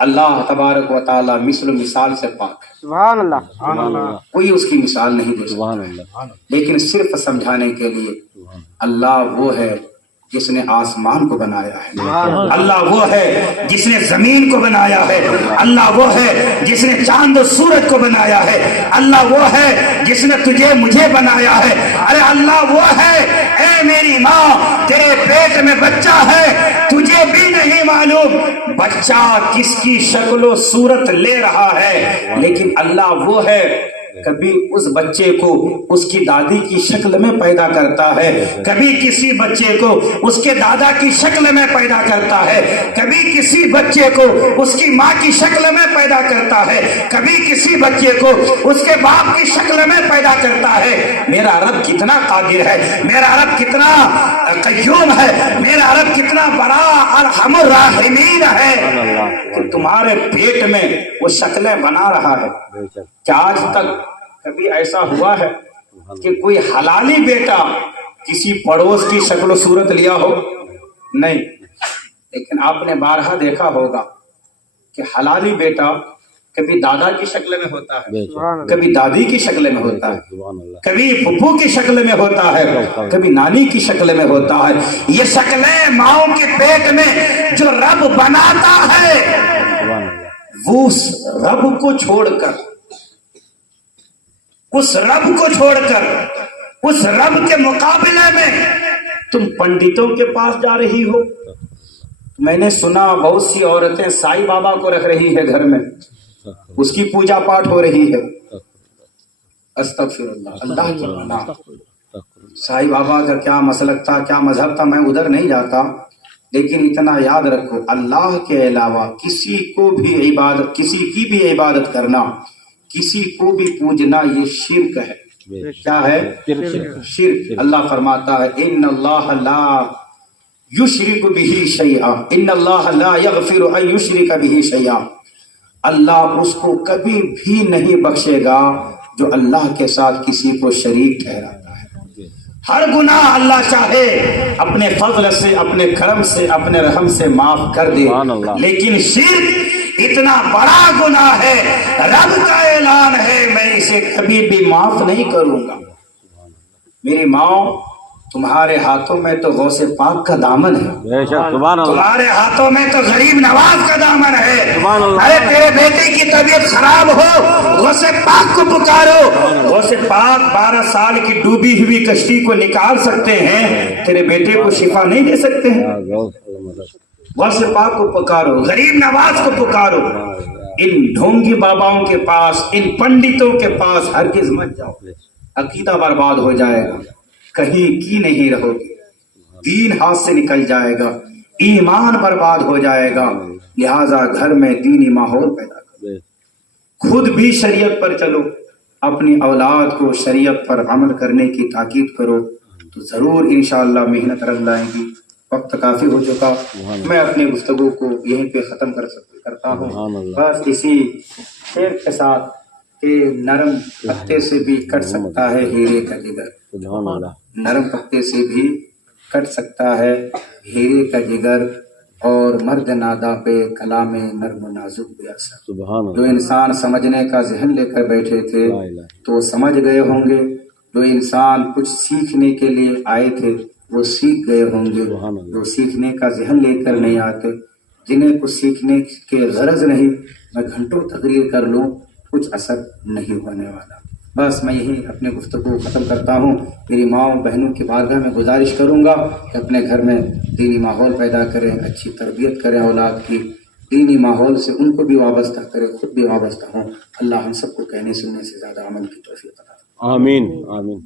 اللہ تبارک و تعالی مثل و مثال سے پاک ہے، سبحان اللہ، سبحان اللہ، کوئی اس کی مثال نہیں دے سکتا، سبحان اللہ، لیکن صرف سمجھانے کے لیے اللہ وہ ہے جس نے آسمان کو بنایا ہے، اللہ وہ ہے جس نے زمین کو بنایا ہے، اللہ وہ ہے جس نے چاند و سورج کو بنایا ہے، اللہ وہ ہے جس نے تجھے مجھے بنایا ہے، ارے اللہ وہ ہے، اے میری ماں تیرے پیٹ میں بچہ ہے، تجھے بھی نہیں معلوم بچہ کس کی شکل و صورت لے رہا ہے، لیکن اللہ وہ ہے کبھی اس بچے کو اس کی دادی کی شکل میں پیدا کرتا ہے، کبھی کسی بچے کو اس کے دادا کی شکل میں پیدا کرتا ہے، کبھی کسی بچے کو اس کی ماں کی شکل میں پیدا کرتا ہے، کبھی کسی بچے کو اس کے باپ کی شکل میں پیدا کرتا ہے۔ میرا رب کتنا قادر ہے، میرا رب کتنا قیوم ہے، میرا رب کتنا بڑا ارحم الراحمین ہے کہ تمہارے پیٹ میں وہ شکلیں بنا رہا ہے۔ کیا آج تک کبھی ایسا ہوا ہے کہ کوئی حلالی بیٹا کسی پڑوس کی شکل و صورت لیا ہو؟ نہیں، لیکن آپ نے بارہا دیکھا ہوگا کہ حلالی بیٹا کبھی دادا کی شکل میں ہوتا ہے، کبھی دادی کی شکل میں ہوتا ہے، کبھی پھپھو کی شکل میں ہوتا ہے، کبھی نانی کی شکل میں ہوتا ہے۔ یہ شکلیں ماؤں کے پیٹ میں جو رب بناتا ہے، وہ اس رب کو چھوڑ کر، اس رب کو چھوڑ کر، اس رب کے مقابلے میں تم پنڈتوں کے پاس جا رہی ہو۔ میں نے سنا بہت سی عورتیں سائی بابا کو رکھ رہی ہے گھر میں، اس کی پوجا پاٹ ہو رہی ہے۔ استغفر اللہ، اللہ کی پناہ۔ سائی بابا کا کیا مسلک تھا، کیا مذہب تھا، میں ادھر نہیں جاتا، لیکن اتنا یاد رکھو اللہ کے علاوہ کسی کو بھی عبادت، کسی کی بھی عبادت کرنا، کسی کو بھی پوجنا، یہ شرک ہے۔ کیا ہے؟ شرک۔ اللہ فرماتا ہے ان اللہ لا یشرک بہ شیئا، ان اللہ لا یغفر ان یشرک بہ شیئا، اللہ اس کو کبھی بھی نہیں بخشے گا جو اللہ کے ساتھ کسی کو شریک ٹھہراتا ہے۔ ہر گناہ اللہ چاہے اپنے فضل سے، اپنے کرم سے، اپنے رحم سے معاف کر دے، لیکن شرک اتنا بڑا گناہ ہے، رب کا اعلان ہے میں اسے کبھی بھی معاف نہیں کروں گا۔ میری ماں، تمہارے ہاتھوں میں تو غوث پاک کا دامن ہے، تمہارے ہاتھوں میں تو غریب نواز کا دامن ہے۔ ارے تیرے بیٹے کی طبیعت خراب ہو، غوث پاک کو پکارو، غوث پاک 12 سال کی ڈوبی ہوئی کشتی کو نکال سکتے ہیں، تیرے بیٹے کو شفا نہیں دے سکتے ہیں؟ غوث پاک کو پکارو، غریب نواز کو پکارو۔ ان ڈھونگی باباؤں کے پاس، ان پنڈتوں کے پاس ہرگز مت جاؤ، عقیدہ برباد ہو جائے گا، کہیں کی نہیں رہو گی، دین ہاتھ سے نکل جائے گا، ایمان برباد ہو جائے گا۔ لہذا گھر میں دینی ماحول پیدا کرو، خود بھی شریعت پر چلو، اپنی اولاد کو شریعت پر عمل کرنے کی تاکید کرو، تو ضرور انشاءاللہ محنت رنگ لائیں گی۔ وقت کافی ہو چکا، میں اپنی گفتگو کو یہیں پہ ختم کرتا ہوں، بس اسی شعر کے ساتھ کہ نرم پتے سے بھی کٹ سکتا ہے ہیرے کا جگر، نرم پتے سے بھی کٹ سکتا ہے ہیرے کا جگر، اور مرد نادا پہ کلام نرم و نازک بے اثر۔ جو انسان سمجھنے کا ذہن لے کر بیٹھے تھے تو سمجھ گئے ہوں گے، جو انسان کچھ سیکھنے کے لیے آئے تھے وہ سیکھ گئے ہوں گے، جو سیکھنے کا ذہن لے کر نہیں آتے، جنہیں کچھ سیکھنے کے غرض نہیں، میں گھنٹوں تقریر کر لوں کچھ اثر نہیں ہونے والا۔ بس میں یہی اپنے گفتگو ختم کرتا ہوں۔ میری ماؤں بہنوں کی بارگاہ میں گزارش کروں گا کہ اپنے گھر میں دینی ماحول پیدا کریں، اچھی تربیت کریں اولاد کی، دینی ماحول سے ان کو بھی وابستہ کریں، خود بھی وابستہ ہوں۔ اللہ ہم سب کو کہنے سننے سے زیادہ عمل کی توفیق عطا فرمائے۔ آمین آمین۔